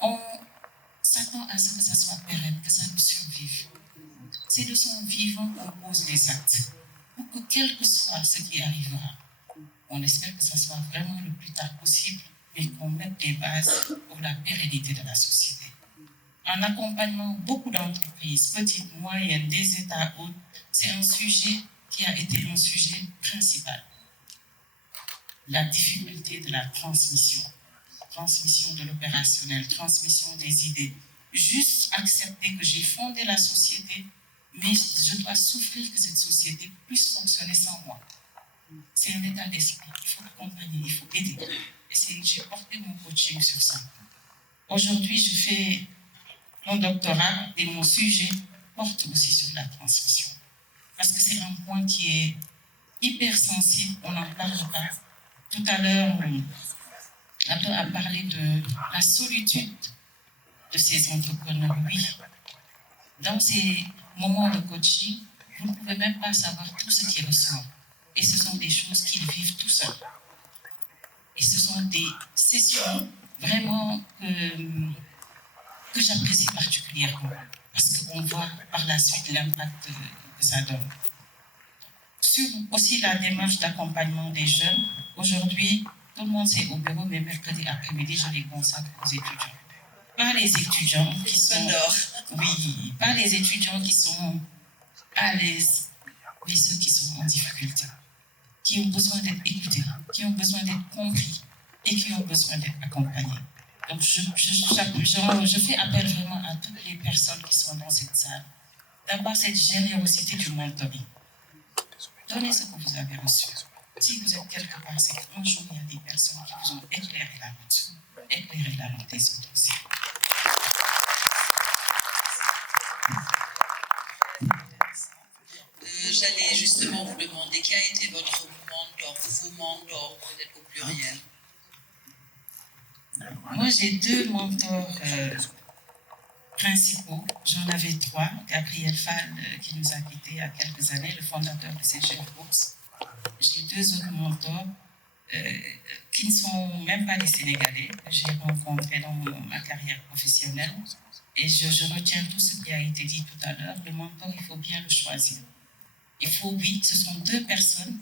on s'attend à ce que ça soit pérenne, que ça nous survive. C'est de son vivant qu'on pose les actes. Pour que quel que soit ce qui arrivera, on espère que ça soit vraiment le plus tard possible, mais qu'on mette les bases pour la pérennité de la société. En accompagnant beaucoup d'entreprises, petites, moyennes, des États hauts, c'est un sujet qui a été un sujet principal. La difficulté de la transmission de l'opérationnel, transmission des idées. Juste accepter que j'ai fondé la société, mais je dois souffrir que cette société puisse fonctionner sans moi. C'est un état d'esprit. Il faut accompagner, il faut aider. Et j'ai porté mon coaching sur ça. Aujourd'hui, je fais mon doctorat et mon sujet porte aussi sur la transmission. Parce que c'est un point qui est hyper sensible, on n'en parle pas. Tout à l'heure, Abdou a parlé de la solitude de ces entrepreneurs. Oui, dans ces moments de coaching, vous ne pouvez même pas savoir tout ce qui ressort. Et ce sont des choses qu'ils vivent tout seuls. Et ce sont des sessions vraiment que j'apprécie particulièrement. Parce qu'on voit par la suite l'impact que ça donne. Sur aussi la démarche d'accompagnement des jeunes, aujourd'hui, Tout le monde c'est au bureau, mais mercredi après-midi, je les consacre aux étudiants. Pas les étudiants qui sont... Oui, pas les étudiants qui sont à l'aise, mais ceux qui sont en difficulté, qui ont besoin d'être écoutés, qui ont besoin d'être compris et qui ont besoin d'être accompagnés. Donc, je fais appel vraiment à toutes les personnes qui sont dans cette salle d'avoir cette générosité du mentoring. Donnez ce que vous avez reçu. Si vous êtes quelque part, c'est qu'un jour, il y a des personnes qui vous ont éclairé la route, éclairé la route des autres aussi. J'allais justement vous demander qui a été votre mentor, vos mentors, peut-être au pluriel. Moi, j'ai 2 mentors principaux. J'en avais 3. Gabriel Fall, qui nous a quittés il y a quelques années, le fondateur de CGF Books. J'ai 2 autres mentors qui ne sont même pas des Sénégalais, que j'ai rencontrés dans ma carrière professionnelle. Et je retiens tout ce qui a été dit tout à l'heure. Le mentor, il faut bien le choisir. Il faut, oui, ce sont 2 personnes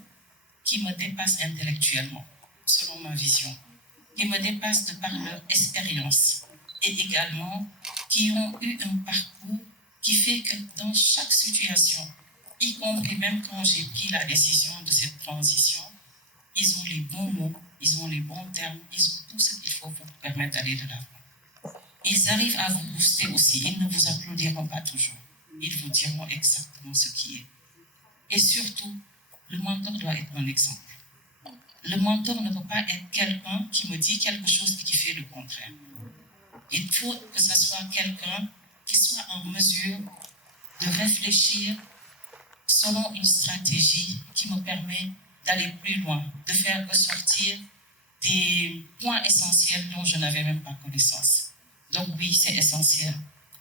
qui me dépassent intellectuellement, selon ma vision, qui me dépassent de par leur expérience et également qui ont eu un parcours qui fait que dans chaque situation, y compris même quand j'ai pris la décision de cette transition, ils ont les bons mots, ils ont les bons termes, ils ont tout ce qu'il faut pour vous permettre d'aller de l'avant. Ils arrivent à vous booster aussi, ils ne vous applaudiront pas toujours, ils vous diront exactement ce qui est. Et surtout, le mentor doit être un exemple. Le mentor ne peut pas être quelqu'un qui me dit quelque chose et qui fait le contraire. Il faut que ce soit quelqu'un qui soit en mesure de réfléchir selon une stratégie qui me permet d'aller plus loin, de faire ressortir des points essentiels dont je n'avais même pas connaissance. Donc oui, c'est essentiel.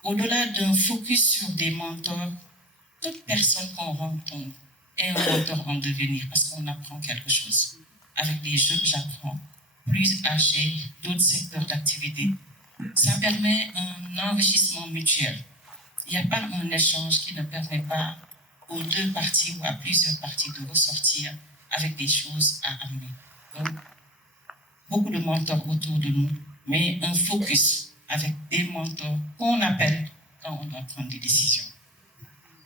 Au-delà d'un focus sur des mentors, toute personne qu'on rencontre est un mentor en devenir parce qu'on apprend quelque chose. Avec les jeunes, j'apprends. Plus âgés, d'autres secteurs d'activité. Ça permet un enrichissement mutuel. Il n'y a pas un échange qui ne permet pas aux 2 parties ou à plusieurs parties de ressortir avec des choses à amener. Donc, beaucoup de mentors autour de nous, mais un focus avec des mentors qu'on appelle quand on doit prendre des décisions.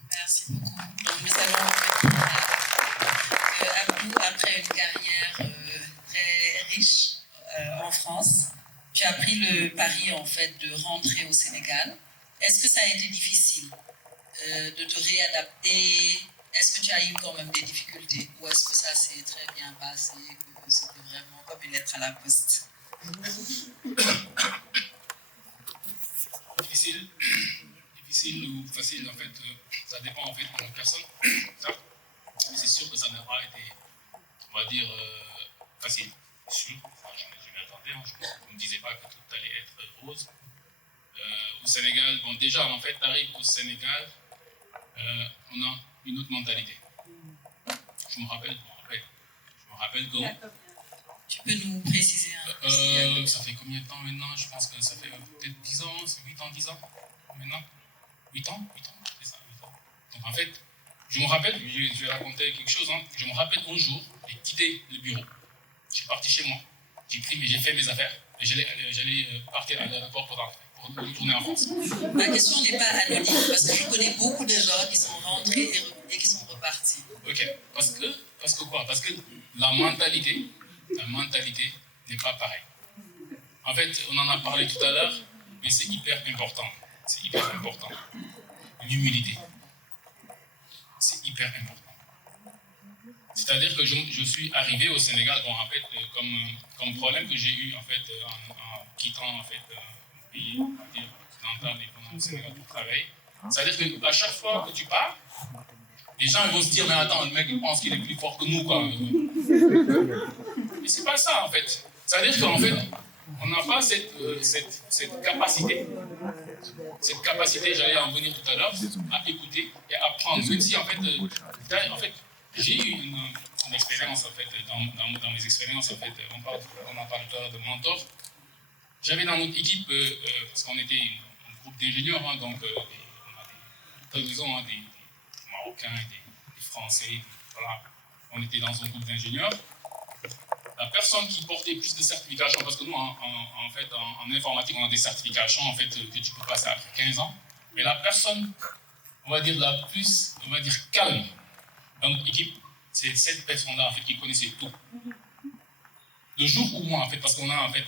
Merci beaucoup. Donc, nous allons revenir à Abdou, après une carrière très riche en France. Tu as pris le pari en fait de rentrer au Sénégal. Est-ce que ça a été difficile de te réadapter? Est-ce que tu as eu quand même des difficultés? Ou est-ce que ça s'est très bien passé, que c'était vraiment comme une lettre à la poste? Difficile ou facile, en fait, ça dépend en fait de la personne. Ça. Mais c'est sûr que ça n'a pas été, on va dire, facile. C'est sûr. Enfin, je m'y attendais. Hein. Je ne me disais pas que tout allait être rose. Au Sénégal, bon, déjà, en fait, tu arrives au Sénégal, on a une autre mentalité. Je me rappelle que... Tu peux nous préciser un peu? Ça fait combien de temps maintenant? Je pense que ça fait peut-être 10 ans, c'est 8 ans, 10 ans maintenant. 8 ans, c'est ça, 8 ans. Donc en fait, je me rappelle, je vais raconter quelque chose, hein. Je me rappelle un jour, j'ai quitté le bureau. Je suis parti chez moi. J'ai fait mes affaires et j'allais partir à l'aéroport pour retourner en France. Ma question n'est pas anonyme parce que je connais beaucoup de gens qui sont rentrés et qui sont repartis. Ok, parce que quoi? Parce que la mentalité n'est pas pareille. En fait, on en a parlé tout à l'heure, mais c'est hyper important. C'est hyper important. L'humilité. C'est hyper important. C'est-à-dire que je suis arrivé au Sénégal, bon, en fait, comme problème que j'ai eu en fait en quittant en fait un pays occidental et venant au Sénégal pour travailler. C'est-à-dire qu'à chaque fois que tu pars, les gens vont se dire, mais attends, le mec il pense qu'il est plus fort que nous, quoi. Mais c'est pas ça en fait. C'est-à-dire qu'en fait, on n'a pas cette capacité. Cette capacité, j'allais en venir tout à l'heure, à écouter et à apprendre. Même si en fait, j'ai eu une expérience en fait, dans mes expériences, en fait, on en parle tout à l'heure de mentor. J'avais dans notre équipe, parce qu'on était un groupe d'ingénieurs, hein, donc on a des horizons, hein, des Marocains, des Français, voilà. On était dans un groupe d'ingénieurs. la personne qui portait plus de certifications, parce que nous, en fait, en informatique, on a des certifications en fait, que tu peux passer après 15 ans, mais la personne, on va dire, la plus, on va dire, calme dans notre équipe, c'est cette personne-là, en fait, qui connaissait tout. Le jour où moi, en fait, parce qu'on a, en fait,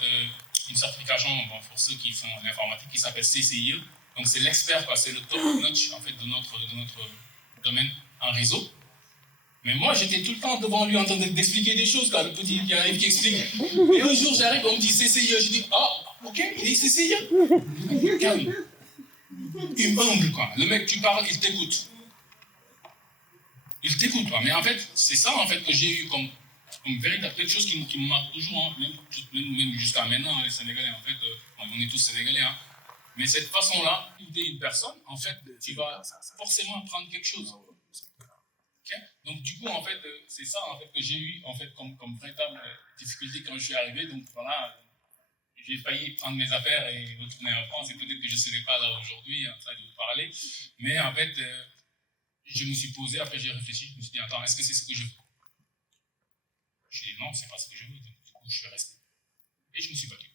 une certification, bon, pour ceux qui font l'informatique, qui s'appelle CCIE, donc c'est l'expert, c'est le top notch, en fait, de notre domaine en réseau. Mais moi, j'étais tout le temps devant lui en train d'expliquer des choses, quoi, le petit qui arrive, qui explique. Et un jour, j'arrive, on me dit CCIE, je dis, ah, ok, il dit CCIE. Calme. Humble, quoi. Le mec, tu parles, il t'écoute. Il t'écoute, quoi. Mais en fait, c'est ça, en fait, que j'ai eu comme véritable quelque chose qui me marque toujours, hein, même jusqu'à maintenant, les Sénégalais, en fait, on est tous Sénégalais, hein. Mais cette façon-là, d'écouter une personne, en fait, tu vas forcément apprendre quelque chose. Okay? Donc, du coup, en fait, c'est ça, en fait, que j'ai eu, en fait, comme véritable difficulté quand je suis arrivé. Donc, voilà, j'ai failli prendre mes affaires et retourner en France, et peut-être que je ne serais pas là aujourd'hui en train de vous parler. Mais, en fait, je me suis posé, après j'ai réfléchi, je me suis dit, attends, est-ce que c'est ce que je veux? Je lui ai dit, non, c'est pas ce que je veux. Donc, du coup, je suis resté. Et je me suis battu.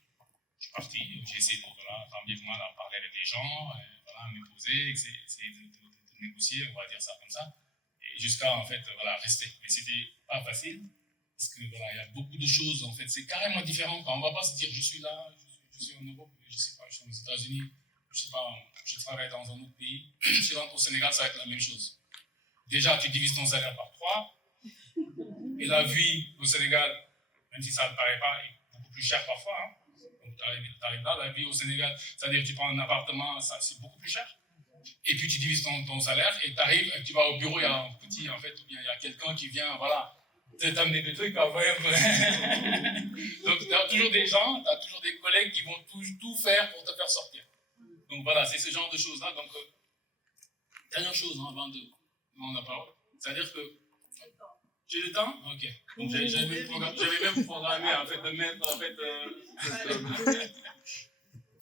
Je suis parti, j'ai essayé de, voilà, tant bien que mal, d'en parler avec des gens, voilà, me poser, essayer de négocier, on va dire ça comme ça, et jusqu'à, en fait, voilà, rester. Mais c'était pas facile, parce que, voilà, il y a beaucoup de choses, en fait, c'est carrément différent. Quand on va pas se dire, je suis là, je suis en Europe, je sais pas, je suis aux États-Unis, je sais pas, je travaille dans un autre pays, je rentre au Sénégal, ça va être la même chose. Déjà, tu divises ton salaire par 3, et la vie au Sénégal, même si ça ne paraît pas, est beaucoup plus chère parfois, hein. Donc, tu arrives là, la vie au Sénégal, c'est-à-dire que tu prends un appartement, ça, c'est beaucoup plus cher. Et puis tu divises ton salaire et tu arrives, tu vas au bureau, il y a un petit, en fait, ou bien il y a quelqu'un qui vient, voilà, t'amener des trucs. Donc tu as toujours des gens, tu as toujours des collègues qui vont tout faire pour te faire sortir. Donc voilà, c'est ce genre de choses-là. Donc, dernière chose, hein, avant de prendre la parole, c'est-à-dire que j'ai le temps? Ok. Donc j'avais même programmé en fait, de mettre en fait.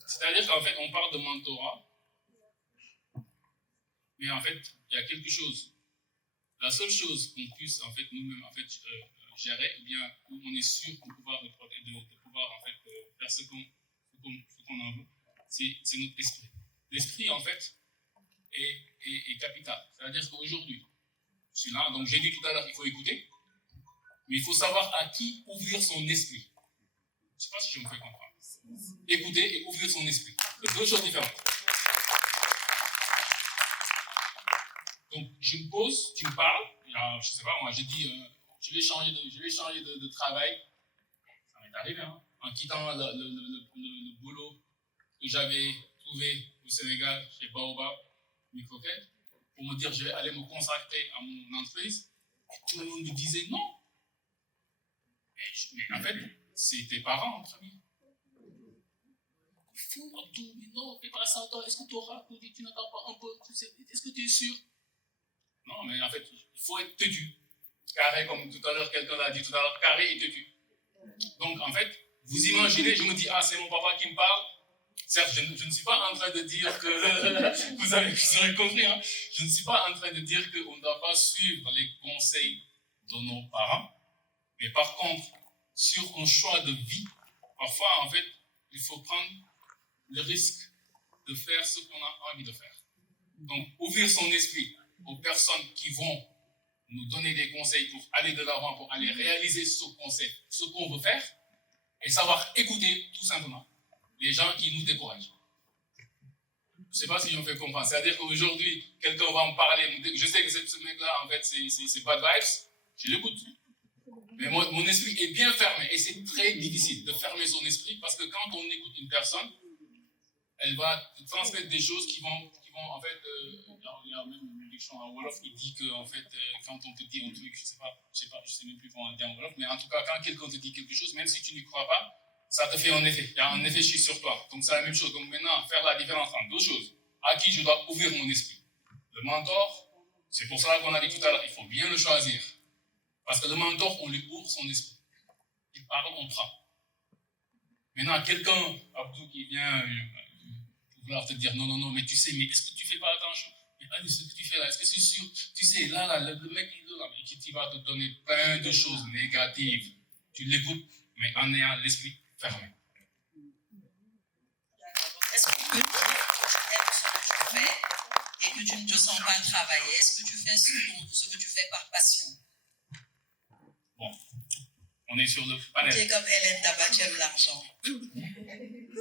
C'est-à-dire qu'en fait, on parle de mentorat, mais en fait, il y a quelque chose. La seule chose qu'on puisse en fait nous-mêmes en fait gérer, ou bien où on est sûr de pouvoir en fait faire ce qu'on en veut, c'est notre esprit. L'esprit en fait est capital. C'est-à-dire qu'aujourd'hui, je suis là, donc j'ai dit tout à l'heure qu'il faut écouter, mais il faut savoir à qui ouvrir son esprit. Je ne sais pas si je me fais comprendre. Écouter et ouvrir son esprit. C'est deux choses différentes. Donc, je me pose, tu me parles, je ne sais pas, moi, j'ai dit, je vais changer de travail. Ça m'est arrivé, hein, en quittant le boulot que j'avais trouvé au Sénégal, chez Baobab, Microquet, pour me dire, je vais aller me consacrer à mon entreprise. Et tout le monde me disait non. Mais en fait, c'est tes parents en premier. Fou, Abdou, mais non, fais pas ça, toi, est-ce que tu auras, tu n'attends pas un peu, est-ce que tu es sûr? Non, mais en fait, il faut être têtu. Carré, comme tout à l'heure, quelqu'un l'a dit tout à l'heure, carré et têtu. Donc, en fait, vous imaginez, je me dis, ah, c'est mon papa qui me parle. Certes, je ne suis pas en train de dire que, vous aurez compris, hein, je ne suis pas en train de dire qu'on ne doit pas suivre les conseils de nos parents. Mais par contre, sur un choix de vie, parfois, en fait, il faut prendre le risque de faire ce qu'on a envie de faire. Donc, ouvrir son esprit aux personnes qui vont nous donner des conseils pour aller de l'avant, pour aller réaliser ce qu'on veut faire, et savoir écouter, tout simplement, les gens qui nous découragent. Je ne sais pas si je me fais comprendre. C'est-à-dire qu'aujourd'hui, quelqu'un va me parler, je sais que ce mec-là, en fait, c'est bad vibes, je l'écoute. Mais mon esprit est bien fermé et c'est très difficile de fermer son esprit parce que quand on écoute une personne, elle va transmettre des choses qui vont en fait, il y a même une diction en Wolof qui dit que en fait, quand on te dit un truc, je sais même plus comment on dit en Wolof, mais en tout cas, quand quelqu'un te dit quelque chose, même si tu n'y crois pas, ça te fait un effet. Il y a un effet sur toi. Donc c'est la même chose. Donc maintenant, faire la différence entre deux choses. À qui je dois ouvrir mon esprit? Le mentor, c'est pour ça qu'on a dit tout à l'heure, il faut bien le choisir. Parce que le mentor, on lui ouvre son esprit. Il parle, on prend. Maintenant, quelqu'un, Abdou, qui vient vouloir te dire non, mais tu sais, mais est-ce que tu ne fais pas attention? Mais Annie, ce que tu fais là, est-ce que c'est sûr? Tu sais, là, le mec, il est là, et qui va te donner plein de choses négatives. tu l'écoutes, mais en ayant l'esprit fermé. Est-ce que tu aimes ce que tu fais et que tu ne te sens pas travailler? Est-ce que tu fais ce que tu fais par passion? Bon, on est sur le panel. Tu es comme Hélène Daba, tu aimes l'argent.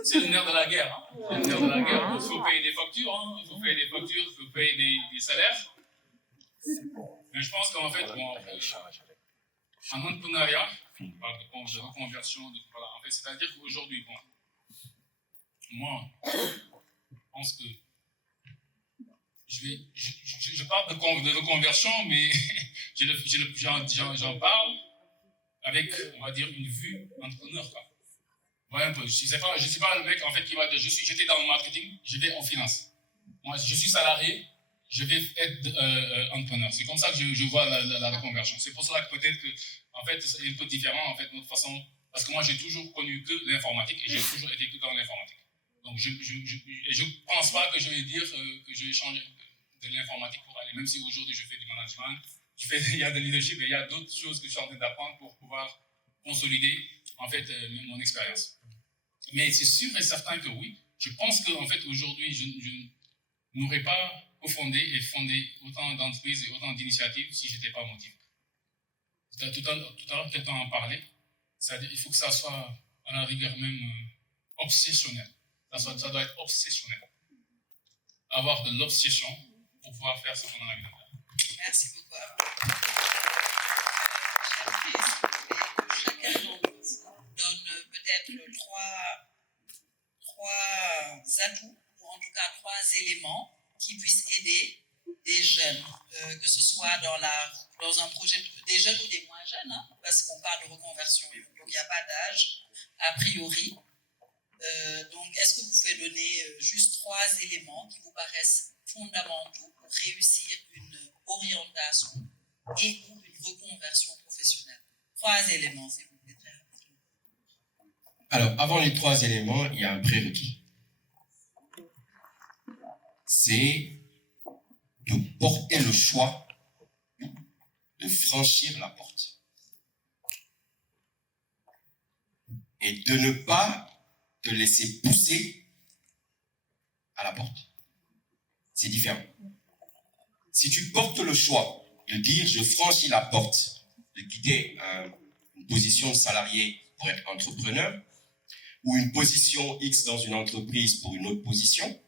C'est le nerf de la guerre. Hein. C'est le nerf de la guerre. Il faut payer des factures. Hein. Il faut payer des factures, il faut payer des salaires. Mais je pense qu'en fait, bon, en entrepreneuriat, on parle de reconversion, voilà. En fait, c'est-à-dire qu'aujourd'hui, bon, moi, je pense que je parle de reconversion, mais j'en parle avec, on va dire, une vue entrepreneur, quoi. Ouais, un peu. Je sais pas le mec en fait qui va dire j'étais dans le marketing, je vais en finance. Moi, je suis salarié, je vais être entrepreneur. C'est comme ça que je vois la reconversion. C'est pour cela que peut-être que en fait c'est un peu différent en fait notre façon, parce que moi j'ai toujours connu que l'informatique et j'ai toujours été que dans l'informatique. Donc je pense pas que je vais dire que je vais changer de l'informatique pour aller, même si aujourd'hui je fais du management, il y a de leadership, mais il y a d'autres choses que je suis en train d'apprendre pour pouvoir consolider en fait mon expérience. Mais c'est sûr et certain que oui, je pense qu'en fait aujourd'hui je n'aurais pas cofondé et fondé autant d'entreprises et autant d'initiatives si je n'étais pas motivé. Tout à l'heure quelqu'un en parlait, c'est-à-dire il faut que ça soit à la rigueur même obsessionnel. Ça doit être obsessionnel. Avoir de l'obsession pour pouvoir faire ce qu'on a envie de faire. Merci beaucoup. Chacun d'entre vous donne peut-être trois atouts, ou en tout cas 3 éléments qui puissent aider des jeunes, que ce soit dans un projet, des jeunes ou des moins jeunes, hein, parce qu'on parle de reconversion, donc il n'y a pas d'âge a priori. Donc, est-ce que vous pouvez donner juste 3 éléments qui vous paraissent fondamentaux pour réussir une orientation et ou une reconversion professionnelle? 3 éléments, s'il vous plaît, très rapidement. Alors, avant les 3 éléments, il y a un prérequis. C'est de porter le choix de franchir la porte. Et de ne pas te laisser pousser à la porte. C'est différent. Si tu portes le choix de dire je franchis la porte, de quitter une position de salarié pour être entrepreneur, ou une position X dans une entreprise pour une autre position,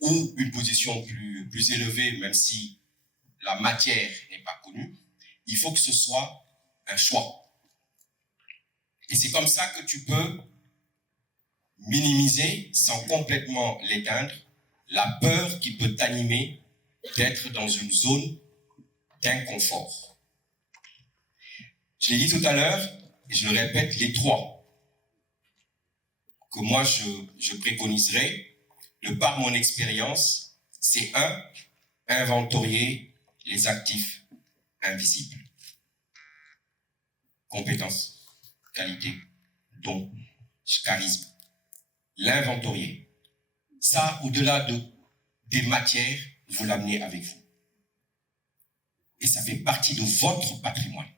ou une position plus élevée, même si la matière n'est pas connue, il faut que ce soit un choix. Et c'est comme ça que tu peux minimiser, sans complètement l'éteindre, la peur qui peut t'animer d'être dans une zone d'inconfort. Je l'ai dit tout à l'heure, et je le répète, les 3 que moi je préconiserais, de par mon expérience, c'est 1, inventorier les actifs invisibles. Compétences, qualité, dons, charisme. L'inventorier. Ça, au-delà des matières, vous l'amenez avec vous. Et ça fait partie de votre patrimoine.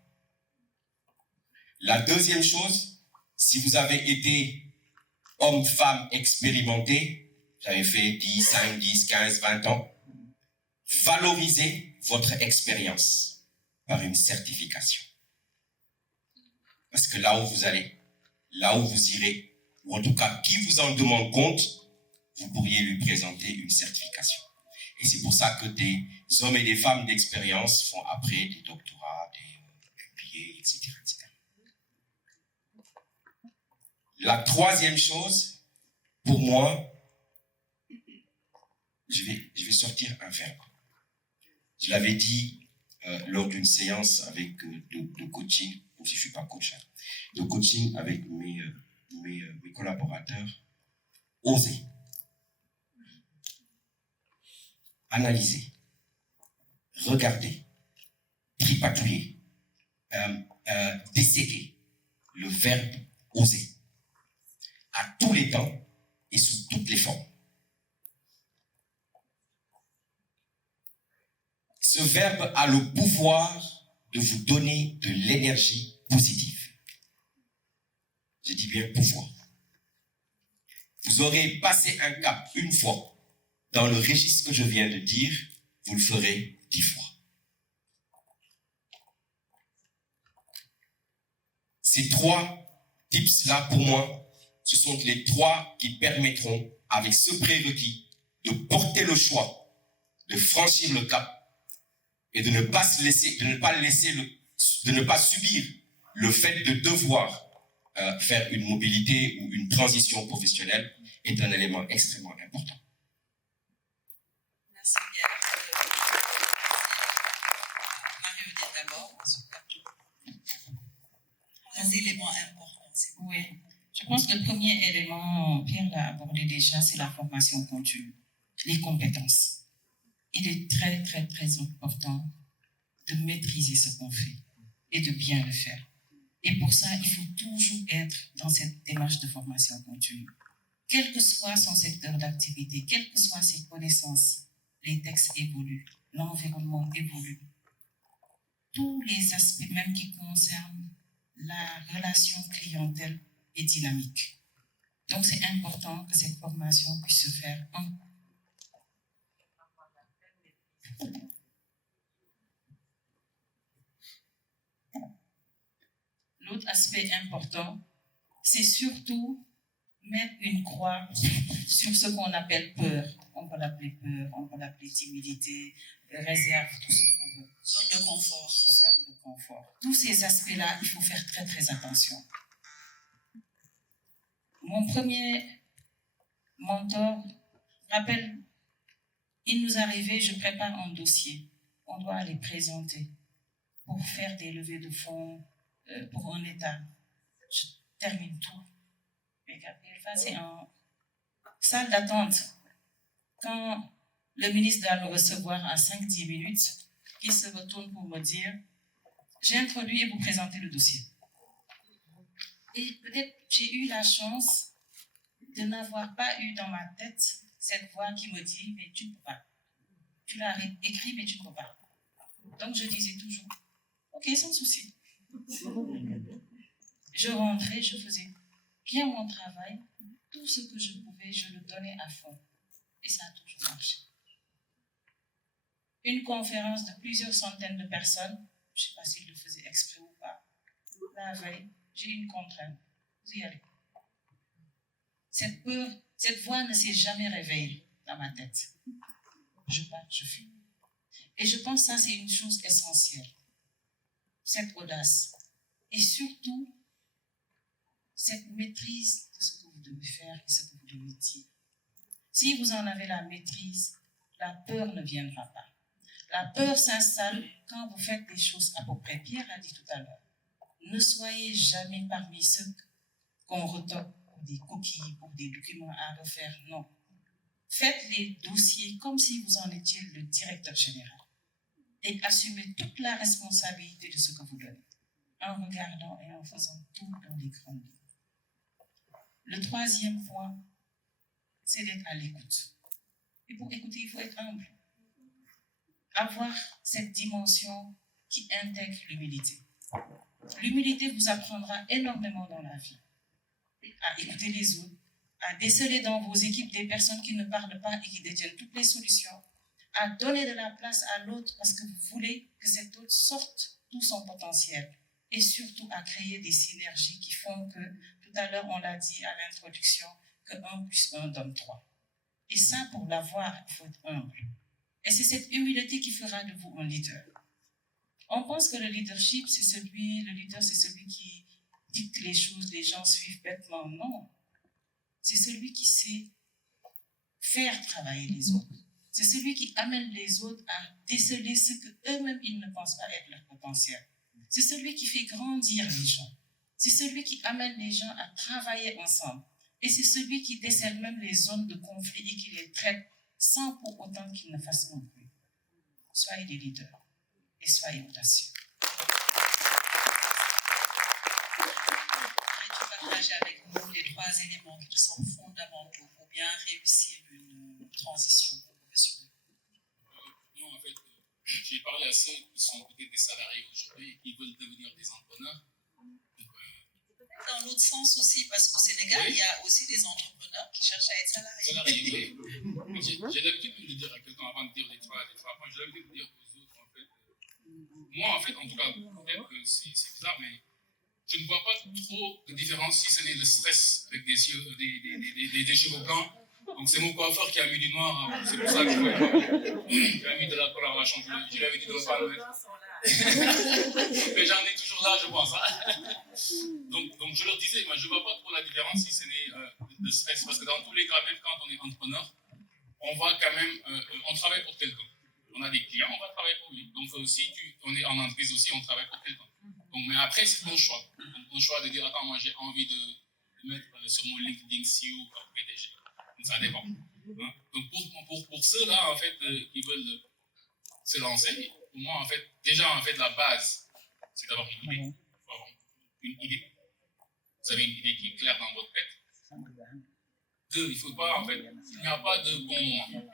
La deuxième chose, si vous avez été homme, femme expérimenté, vous avez fait 10, 5, 10, 15, 20 ans, valorisez votre expérience par une certification. Parce que là où vous allez, là où vous irez, ou en tout cas qui vous en demande compte, vous pourriez lui présenter une certification. Et c'est pour ça que des hommes et des femmes d'expérience font après des doctorats, des MBA, etc., etc. La 3e chose, pour moi, je vais sortir un verbe. Je l'avais dit lors d'une séance avec de coaching, même si je ne suis pas coach, de coaching avec mes collaborateurs. Oser. Analyser. Regarder. Tripatouiller. Disséquer. Le verbe oser. À tous les temps et sous toutes les formes. Ce verbe a le pouvoir de vous donner de l'énergie positive. J'ai dit bien pouvoir. Vous aurez passé un cap une fois dans le registre que je viens de dire, vous le ferez 10 fois. Ces 3 tips-là, pour moi, ce sont les 3 qui permettront, avec ce prérequis, de porter le choix, de franchir le cap et de ne pas subir le fait de devoir faire une mobilité ou une transition professionnelle est un élément extrêmement important. Merci bien. Marie-Odile d'abord. Un élément important. Oui. Je pense que le premier élément, Pierre l'a abordé déjà, c'est la formation continue, les compétences. Il est très, très, très important de maîtriser ce qu'on fait et de bien le faire. Et pour ça, il faut toujours être dans cette démarche de formation continue. Quel que soit son secteur d'activité, quelles que soient ses connaissances, les textes évoluent, l'environnement évolue. Tous les aspects même qui concernent la relation clientèle est dynamique. Donc, c'est important que cette formation puisse se faire en L'autre aspect important, c'est surtout mettre une croix sur ce qu'on appelle peur. On peut l'appeler peur, on peut l'appeler timidité, réserve, tout ce qu'on veut. Zone de confort. Zone de confort. Tous ces aspects-là, il faut faire très, très attention. Mon premier mentor rappelle, il nous arrivait, je prépare un dossier. On doit aller présenter pour faire des levées de fonds pour un État. Je termine tout. C'est en salle d'attente. Quand le ministre doit me recevoir à 5-10 minutes, il se retourne pour me dire « J'ai introduit et vous présentez le dossier ». Et peut-être j'ai eu la chance de n'avoir pas eu dans ma tête cette voix qui me dit « Mais tu ne peux pas. Tu l'as écrit, mais tu ne peux pas. » Donc je disais toujours « Ok, sans souci. » Je rentrais, je faisais bien mon travail, tout ce que je pouvais, je le donnais à fond. Et ça a toujours marché. Une conférence de plusieurs centaines de personnes, je ne sais pas s'il le faisait exprès ou pas, la veille, j'ai une contrainte. Vous y allez. Cette peur, cette voix ne s'est jamais réveillée dans ma tête. Je pars, je fais. Et je pense que ça, c'est une chose essentielle. Cette audace. Et surtout, cette maîtrise de ce que vous devez faire et ce que vous devez dire. Si vous en avez la maîtrise, la peur ne viendra pas. La peur s'installe quand vous faites des choses à peu près. Pierre a dit tout à l'heure, ne soyez jamais parmi ceux qu'on retoque pour des coquilles, pour des documents à refaire. Non. Faites les dossiers comme si vous en étiez le directeur général et assumez toute la responsabilité de ce que vous donnez en regardant et en faisant tout dans les grandes lignes. Le troisième point, c'est d'être à l'écoute. Et pour écouter, il faut être humble. Avoir cette dimension qui intègre l'humilité. L'humilité vous apprendra énormément dans la vie. À écouter les autres, à déceler dans vos équipes des personnes qui ne parlent pas et qui détiennent toutes les solutions, à donner de la place à l'autre parce que vous voulez que cet autre sorte tout son potentiel et surtout à créer des synergies qui font que, tout à l'heure on l'a dit à l'introduction, que 1 + 1 donne 3. Et ça, pour l'avoir, il faut être humble. Et c'est cette humilité qui fera de vous un leader. On pense que le leadership, c'est celui qui dicte les choses, les gens suivent bêtement. Non. C'est celui qui sait faire travailler les autres. C'est celui qui amène les autres à déceler ce qu'eux-mêmes, ils ne pensent pas être leur potentiel. C'est celui qui fait grandir les gens. C'est celui qui amène les gens à travailler ensemble. Et c'est celui qui décèle même les zones de conflit et qui les traite sans pour autant qu'ils ne fassent un bruit. Soyez des leaders et soyez audacieux. Tu partages avec nous les 3 éléments qui sont fondamentaux pour bien réussir une transition professionnelle. Non, en fait, j'ai parlé à ceux qui sont peut-être des salariés aujourd'hui et qui veulent devenir des entrepreneurs. Donc, dans l'autre sens aussi, parce qu'au Sénégal, il y a aussi des entrepreneurs qui cherchent à être salariés. J'ai l'habitude de dire à quelqu'un avant de dire les trois points, j'ai l'habitude de dire aux autres, en fait, moi, en fait, en tout cas, peut-être que c'est bizarre, mais je ne vois pas trop de différence si ce n'est le stress avec des cheveux blancs. Donc c'est mon coiffeur qui a mis du noir, hein. C'est pour ça que il a mis de la coloration. Je lui avais dit de ne pas le mettre. Mais j'en ai toujours là, je pense. Hein. Donc je leur disais, moi je ne vois pas trop la différence si ce n'est le stress. Parce que dans tous les cas, même quand on est entrepreneur, on va quand même, on travaille pour quelqu'un. On a des clients, on va travailler pour lui. Donc si on est en entreprise aussi, on travaille pour quelqu'un. Donc, mais après, c'est ton choix. Donc, ton choix de dire, attends, moi j'ai envie de mettre sur mon LinkedIn CEO comme PDG. Donc ça dépend. Hein? Donc pour ceux-là, en fait, qui veulent se lancer, pour moi, en fait, déjà, en fait, la base, c'est d'avoir une idée. Il faut avoir une idée. Vous avez une idée qui est claire dans votre tête. Deux, il ne faut pas, en fait, il n'y a pas de bon moment.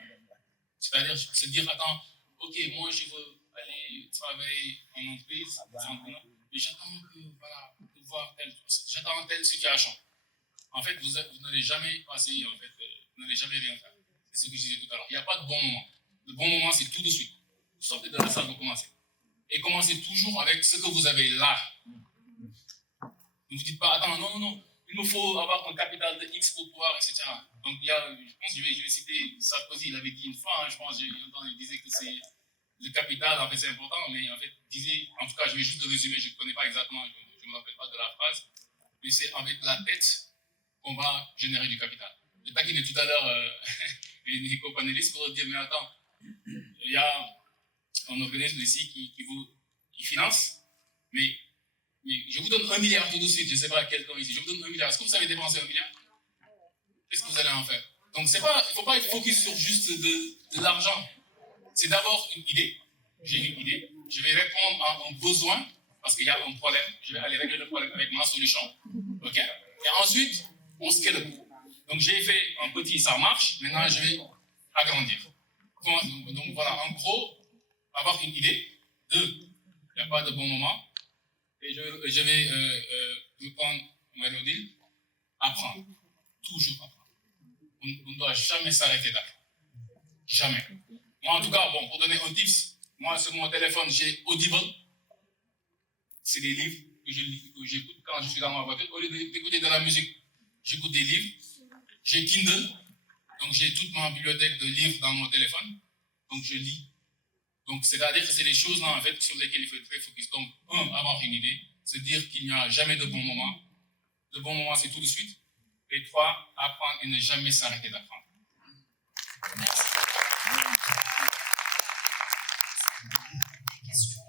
C'est-à-dire se dire, attends, ok, moi je veux aller travailler en entreprise, mais j'attends que, voilà, de voir j'attends telle situation. En fait, vous n'allez jamais passer, en fait, vous n'allez jamais rien faire. C'est ce que je disais tout à l'heure. Il n'y a pas de bon moment. Le bon moment, c'est tout de suite. Vous sortez de la salle, vous commencez. Et commencez toujours avec ce que vous avez là. Ne vous dites pas, attends, non, il me faut avoir un capital de X pour pouvoir, etc. Donc, il y a, je pense que je vais citer Sarkozy, il avait dit une fois, hein, je pense, il disait que c'est le capital, en fait, c'est important, mais en fait, disait, en tout cas, je vais juste le résumer, je ne connais pas exactement, je ne me rappelle pas de la phrase, mais c'est avec la tête qu'on va générer du capital. Je taquinais tout à l'heure les copanélistes pour dire, mais attends, il y a un organisme ici qui finance, mais je vous donne 1 milliard tout de suite, je ne sais pas à quel temps ici, je vous donne 1 milliard. Est-ce que vous savez dépenser 1 milliard? Qu'est-ce que vous allez en faire? Donc, il ne faut pas être focus sur juste de l'argent. C'est d'abord une idée. J'ai une idée. Je vais répondre à un besoin parce qu'il y a un problème. Je vais aller régler le problème avec ma solution. OK? Et ensuite, on scale. Donc, j'ai fait un petit, ça marche. Maintenant, je vais agrandir. Donc, voilà, en gros, avoir une idée. Deux, il n'y a pas de bon moment. Et je vais reprendre Mélodie. Apprendre. Toujours apprendre. On ne doit jamais s'arrêter d'apprendre. Jamais. Moi, en tout cas, bon, pour donner un tips, moi, sur mon téléphone, j'ai Audible. C'est des livres que j'écoute quand je suis dans ma voiture. Au lieu d'écouter de la musique, j'écoute des livres. J'ai Kindle. Donc, j'ai toute ma bibliothèque de livres dans mon téléphone. Donc, je lis. Donc, c'est-à-dire que c'est les choses là, en fait, sur lesquelles il faut être très focus. Donc, avoir une idée, se dire qu'il n'y a jamais de bon moment. Le bon moment, c'est tout de suite. Et 3, apprendre et ne jamais s'arrêter d'apprendre. Merci. Des questions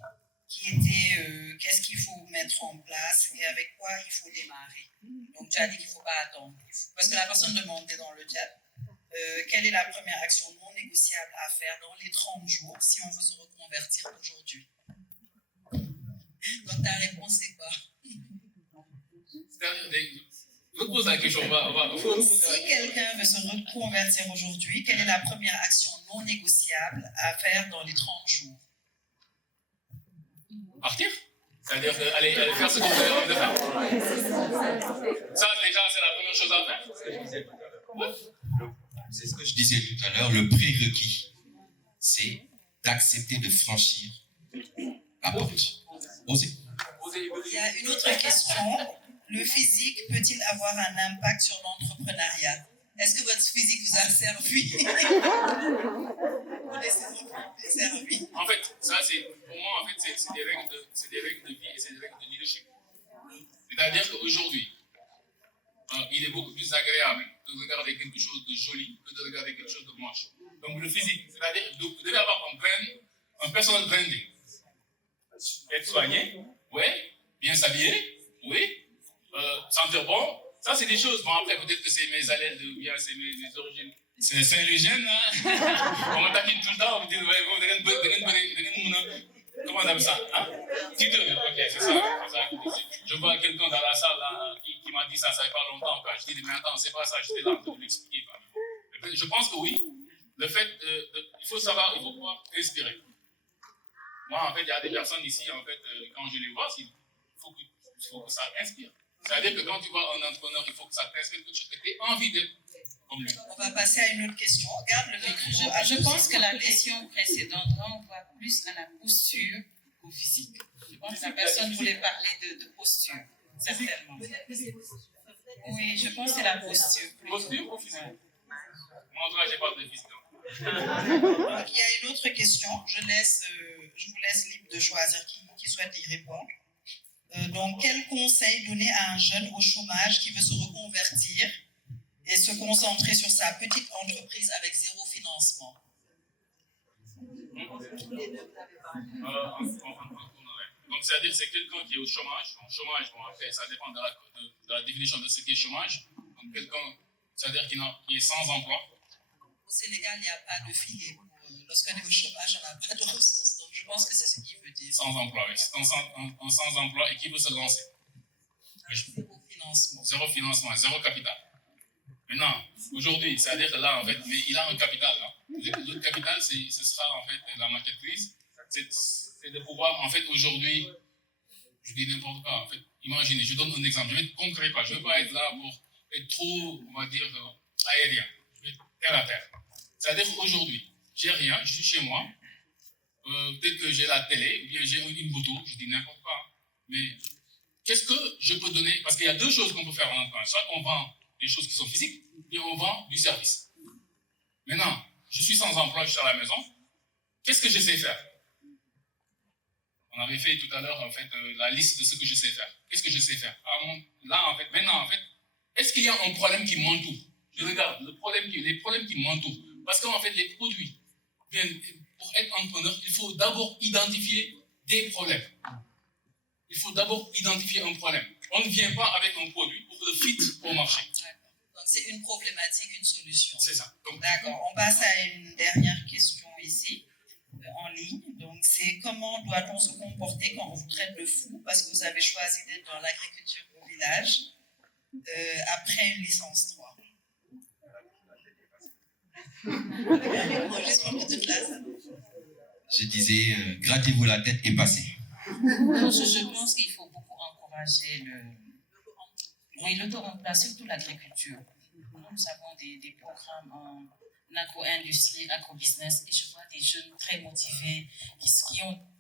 qui étaient qu'est-ce qu'il faut mettre en place et avec quoi il faut démarrer. Donc, tu as dit qu'il ne faut pas attendre. Parce que la personne demandait dans le chat quelle est la première action non négociable à faire dans les 30 jours si on veut se reconvertir aujourd'hui. Donc, ta réponse, c'est quoi? Repose la question. Si quelqu'un veut se reconvertir aujourd'hui, quelle est la première action non négociable à faire dans les 30 jours? Partir? C'est-à-dire aller faire ce qu'on vous avez envie de faire. Ça, déjà, c'est la première chose à faire. C'est ce que je disais tout à l'heure, le prérequis, c'est d'accepter de franchir la porte. Oser. Il y a une autre question. Le physique peut-il avoir un impact sur l'entrepreneuriat? Est-ce que votre physique vous a servi? Servi. En fait, ça, pour moi, en fait, c'est des règles de vie et c'est des règles de leadership. C'est-à-dire qu'aujourd'hui, il est beaucoup plus agréable de regarder quelque chose de joli que de regarder quelque chose de moche. Donc, le physique, c'est-à-dire que vous devez avoir un personal branding. Être soigné, oui. Bien s'habiller, oui. Sentir bon, ça, c'est des choses. Bon, après, peut-être que c'est mes allèles, ou bien c'est mes origines. C'est Saint-Lugien, hein? On me taquine tout le temps, on me dit, ouais, comment on appelle ça? Hein? Ok, c'est ça. Je vois quelqu'un dans la salle là, qui m'a dit ça fait pas longtemps. Quoi. Je dis, mais attends, c'est pas ça, j'étais là pour l'expliquer. Je pense que oui, le fait il faut savoir, il faut pouvoir respirer. Moi, en fait, il y a des personnes ici, en fait, quand je les vois, il faut que ça inspire. C'est-à-dire que quand tu vois un entrepreneur, il faut que ça t'inspire quelque chose, que tu aies envie d'être comme lui. On va passer à une autre question. Regarde le micro. Je pense que la question précédente renvoie plus à la posture qu'au physique. Je pense que la personne voulait parler de posture, certainement. Oui, je pense que c'est la posture. Posture ou physique? Moi, en tout cas, j'ai pas de physique. Donc, il y a une autre question. Je vous laisse libre de choisir qui souhaite y répondre. Donc, quel conseil donner à un jeune au chômage qui veut se reconvertir et se concentrer sur sa petite entreprise avec zéro financement? Donc, c'est-à-dire que c'est quelqu'un qui est au chômage. Donc, chômage, bon, après, ça dépend de la définition de ce qu'est chômage. Donc, quelqu'un, c'est-à-dire qui est sans emploi. Au Sénégal, il n'y a pas de filet. Lorsqu'on est au chômage, on n'a pas de ressources. Donc, je pense que c'est ce qu'il veut dire. Sans emploi, oui. C'est un sans emploi et qui veut se lancer. Zéro financement. Zéro financement, zéro capital. Maintenant, aujourd'hui, c'est-à-dire que là, en fait, mais il a un capital. Là. Le capital, ce sera en fait la marketplace. C'est de pouvoir, en fait, aujourd'hui, je dis n'importe quoi. En fait, imaginez, je donne un exemple. Je vais être concret, quoi. Je ne veux pas être là pour être trop, on va dire, aérien. Je vais être terre à terre. C'est-à-dire qu'aujourd'hui, j'ai rien, je suis chez moi. Peut-être que j'ai la télé, ou bien j'ai une moto, je dis n'importe quoi. Mais qu'est-ce que je peux donner? Parce qu'il y a deux choses qu'on peut faire en entreprise. Soit on vend des choses qui sont physiques, et on vend du service. Maintenant, je suis sans emploi, je suis à la maison. Qu'est-ce que je sais faire? On avait fait tout à l'heure, en fait, la liste de ce que je sais faire. Qu'est-ce que je sais faire? Là, en fait, maintenant, en fait, est-ce qu'il y a un problème qui m'entoure? Je regarde les problèmes qui m'entourent. Parce qu'en fait, les produits, pour être entrepreneur, il faut d'abord identifier des problèmes. Il faut d'abord identifier un problème. On ne vient pas avec un produit pour le fit au marché. Donc, c'est une problématique, une solution. C'est ça. D'accord. On passe à une dernière question ici, en ligne. Donc, c'est comment doit-on se comporter quand on vous traite de fou parce que vous avez choisi d'être dans l'agriculture au village après une licence 3? Juste pour toute place. Je disais, grattez-vous la tête et passez. Non, je pense qu'il faut beaucoup encourager l'auto-emploi, surtout l'agriculture. Nous avons des programmes en agro-industrie, agro-business, et je vois des jeunes très motivés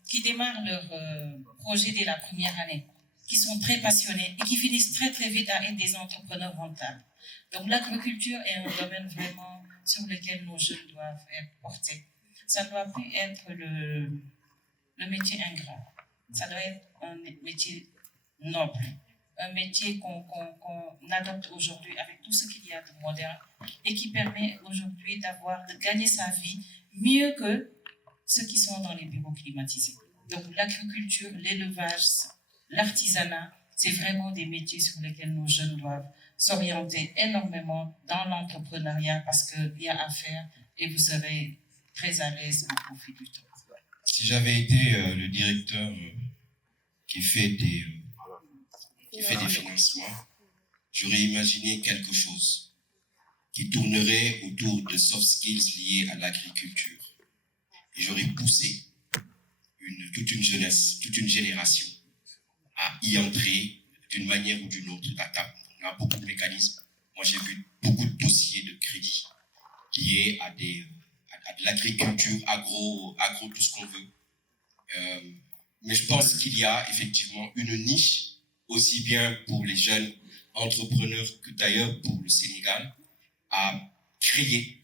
qui démarrent leur projet dès la première année, qui sont très passionnés et qui finissent très très vite à être des entrepreneurs rentables. Donc l'agriculture est un domaine vraiment sur lequel nos jeunes doivent être portés. Ça ne doit plus être le métier ingrat. Ça doit être un métier noble, un métier qu'on adopte aujourd'hui avec tout ce qu'il y a de moderne et qui permet aujourd'hui de gagner sa vie mieux que ceux qui sont dans les bureaux climatisés. Donc l'agriculture, l'élevage, l'artisanat, c'est vraiment des métiers sur lesquels nos jeunes doivent s'orienter énormément dans l'entrepreneuriat parce qu'il y a à faire et vous serez très à l'aise au profit du temps. Si j'avais été le directeur qui fait des financements, j'aurais imaginé quelque chose qui tournerait autour de soft skills liés à l'agriculture. Et j'aurais poussé toute une jeunesse, toute une génération à y entrer d'une manière ou d'une autre. On a beaucoup de mécanismes. Moi, j'ai vu beaucoup de dossiers de crédit liés à de l'agriculture, agro, tout ce qu'on veut. Mais je pense qu'il y a effectivement une niche, aussi bien pour les jeunes entrepreneurs que d'ailleurs pour le Sénégal, à créer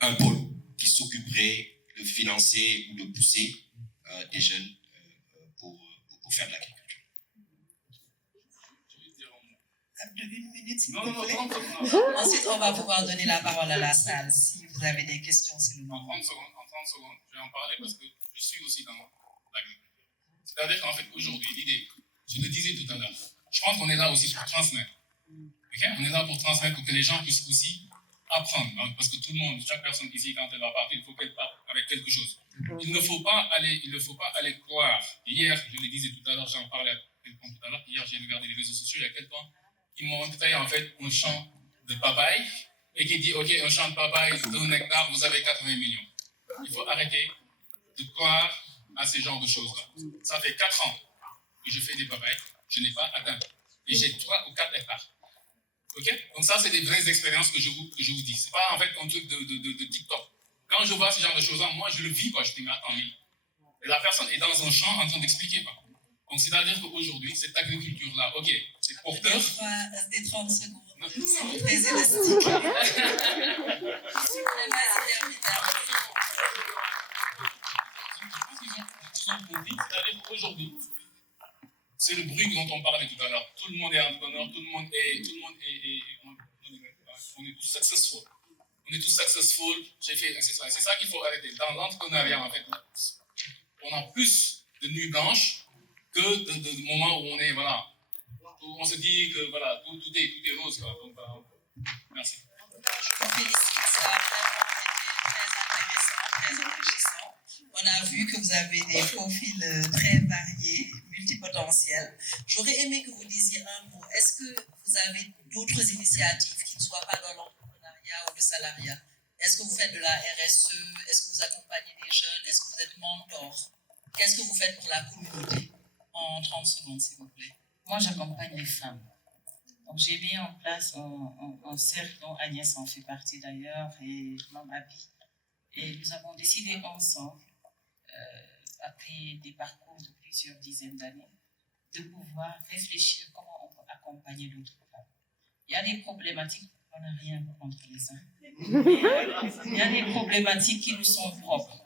un pôle qui s'occuperait de financer ou de pousser des jeunes pour faire de l'agriculture. De 1 minute, s'il vous Non, plaît. 30 secondes. Ensuite, on va pouvoir donner la parole à la salle. Si vous avez des questions, c'est le En moment. 30 secondes, je vais en parler parce que je suis aussi dans l'agriculture. C'est-à-dire qu'en fait, aujourd'hui, l'idée, je le disais tout à l'heure, je pense qu'on est là aussi pour transmettre. Okay? On est là pour transmettre pour que les gens puissent aussi apprendre. Hein, parce que tout le monde, chaque personne ici, quand elle va partir, il faut qu'elle parte avec quelque chose. Il ne faut pas aller croire. Hier, je le disais tout à l'heure, j'en parlais à quelqu'un tout à l'heure, hier, j'ai regardé les réseaux sociaux, il y a quelqu'un qui m'a montré en fait un champ de papaye et qui dit, OK, un champ de papaye d'1 hectare, vous avez 80 millions. Il faut arrêter de croire à ces genres de choses-là. Ça fait 4 ans que je fais des papayes. je n'ai pas atteint. Et j'ai 3 ou 4 hectares. Ok? Donc ça, c'est des vraies expériences que je vous dis. C'est pas en fait un truc de TikTok. Quand je vois ce genre de choses-là, moi, je le vis, quoi. Je dis, mais attends, mais la personne est dans un champ en train d'expliquer, quoi. Donc, c'est-à-dire qu'aujourd'hui, cette agriculture-là, ok, c'est porteur. Des 30 secondes. Non. C'est très élastique. C'est-à-dire qu'aujourd'hui, c'est le bruit dont on parlait tout à l'heure. Tout le monde est entrepreneur, on est tous successful. On est tous successful. C'est ça qu'il faut arrêter. Dans l'entrepreneuriat, en fait, on a plus de nuits blanches que de moments où on est, voilà, où on se dit que voilà, tout est rose, quoi. Donc, merci. Je vous félicite, ça a vraiment été très intéressant, très enrichissant. On a vu que vous avez des profils très variés, multipotentiels. J'aurais aimé que vous disiez un mot. Est-ce que vous avez d'autres initiatives qui ne soient pas dans l'entrepreneuriat ou le salariat? Est-ce que vous faites de la RSE? Est-ce que vous accompagnez des jeunes? Est-ce que vous êtes mentor? Qu'est-ce que vous faites pour la communauté? En 30 secondes, s'il vous plaît. Moi, j'accompagne les femmes. Donc, j'ai mis en place un cercle dont Agnès en fait partie d'ailleurs et Mamabi. Et nous avons décidé ensemble, après des parcours de plusieurs dizaines d'années, de pouvoir réfléchir comment on peut accompagner l'autre femme. Il y a des problématiques, on n'a rien contre les uns. Il y a des problématiques qui nous sont propres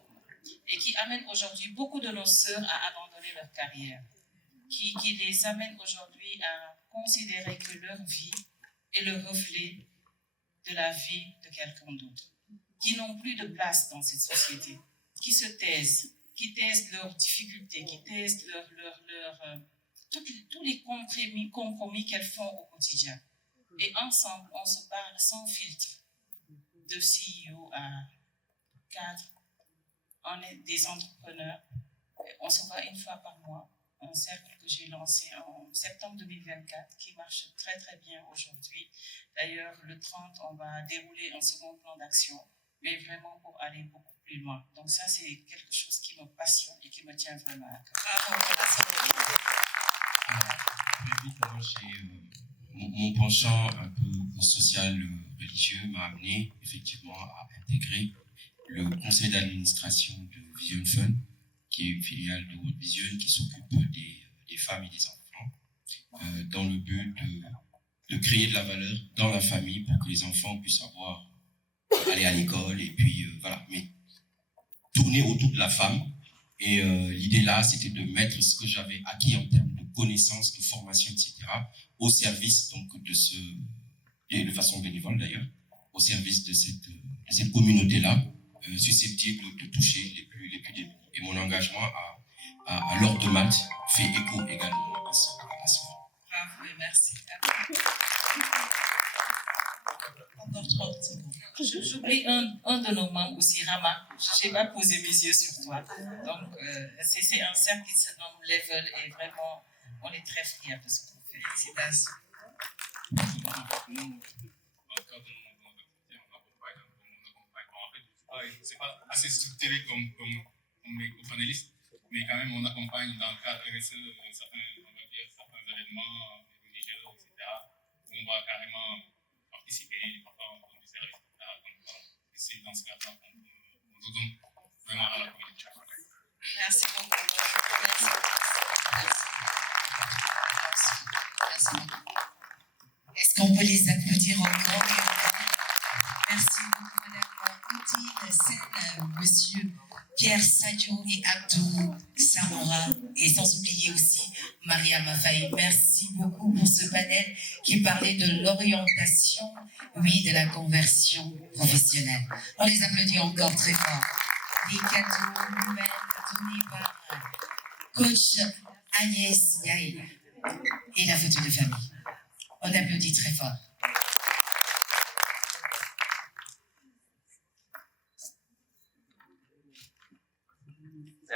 et qui amènent aujourd'hui beaucoup de nos sœurs à abandonner leur carrière, qui les amènent aujourd'hui à considérer que leur vie est le reflet de la vie de quelqu'un d'autre, qui n'ont plus de place dans cette société, qui se taisent, qui taisent leurs difficultés, qui taisent tous les compromis qu'elles font au quotidien. Et ensemble, on se parle sans filtre, de CEO à cadre. On est des entrepreneurs. On se voit une fois par mois. Un cercle que j'ai lancé en septembre 2024 qui marche très très bien aujourd'hui. D'ailleurs, le 30, on va dérouler un second plan d'action, mais vraiment pour aller beaucoup plus loin. Donc ça, c'est quelque chose qui me passionne et qui me tient vraiment à cœur. Mon penchant un peu social, religieux m'a amené effectivement à intégrer le conseil d'administration de Vision Fund, qui est une filiale de World Vision qui s'occupe des femmes et des enfants, dans le but de créer de la valeur dans la famille pour que les enfants puissent aller à l'école et puis voilà, mais tourner autour de la femme. Et l'idée là, c'était de mettre ce que j'avais acquis en termes de connaissances, de formation, etc., au service donc et de façon bénévole d'ailleurs, au service de cette communauté-là, susceptible de toucher les plus démunis. Et mon engagement à l'Ordre de Malte fait écho également à ce. Bravo et merci. Encore 30 secondes. J'oublie un de nos membres aussi, Rama. Je n'ai pas posé mes yeux sur toi. Donc, c'est un cercle qui se nomme Level et vraiment, on est très fiers de ce qu'on fait. Félicitations. C'est pas assez structuré comme mes panélistes, mais quand même on accompagne dans le cadre RSE certains événements religieux, etc., où on va carrément participer, parfois on donne du service, etc. Donc voilà, c'est dans ce cadre-là qu'on nous donne vraiment à la communauté. Merci beaucoup. Merci beaucoup. Est-ce qu'on peut les applaudir encore? Merci beaucoup, Madame Odile Sen, Monsieur Pierre Sadio et Abdou Samora, et sans oublier aussi Maria Mafaï. Merci beaucoup pour ce panel qui parlait de l'orientation, oui, de la conversion professionnelle. On les applaudit encore très fort. Des cadeaux nouvelles donnés par coach Agnès Yaï et la photo de famille. On applaudit très fort.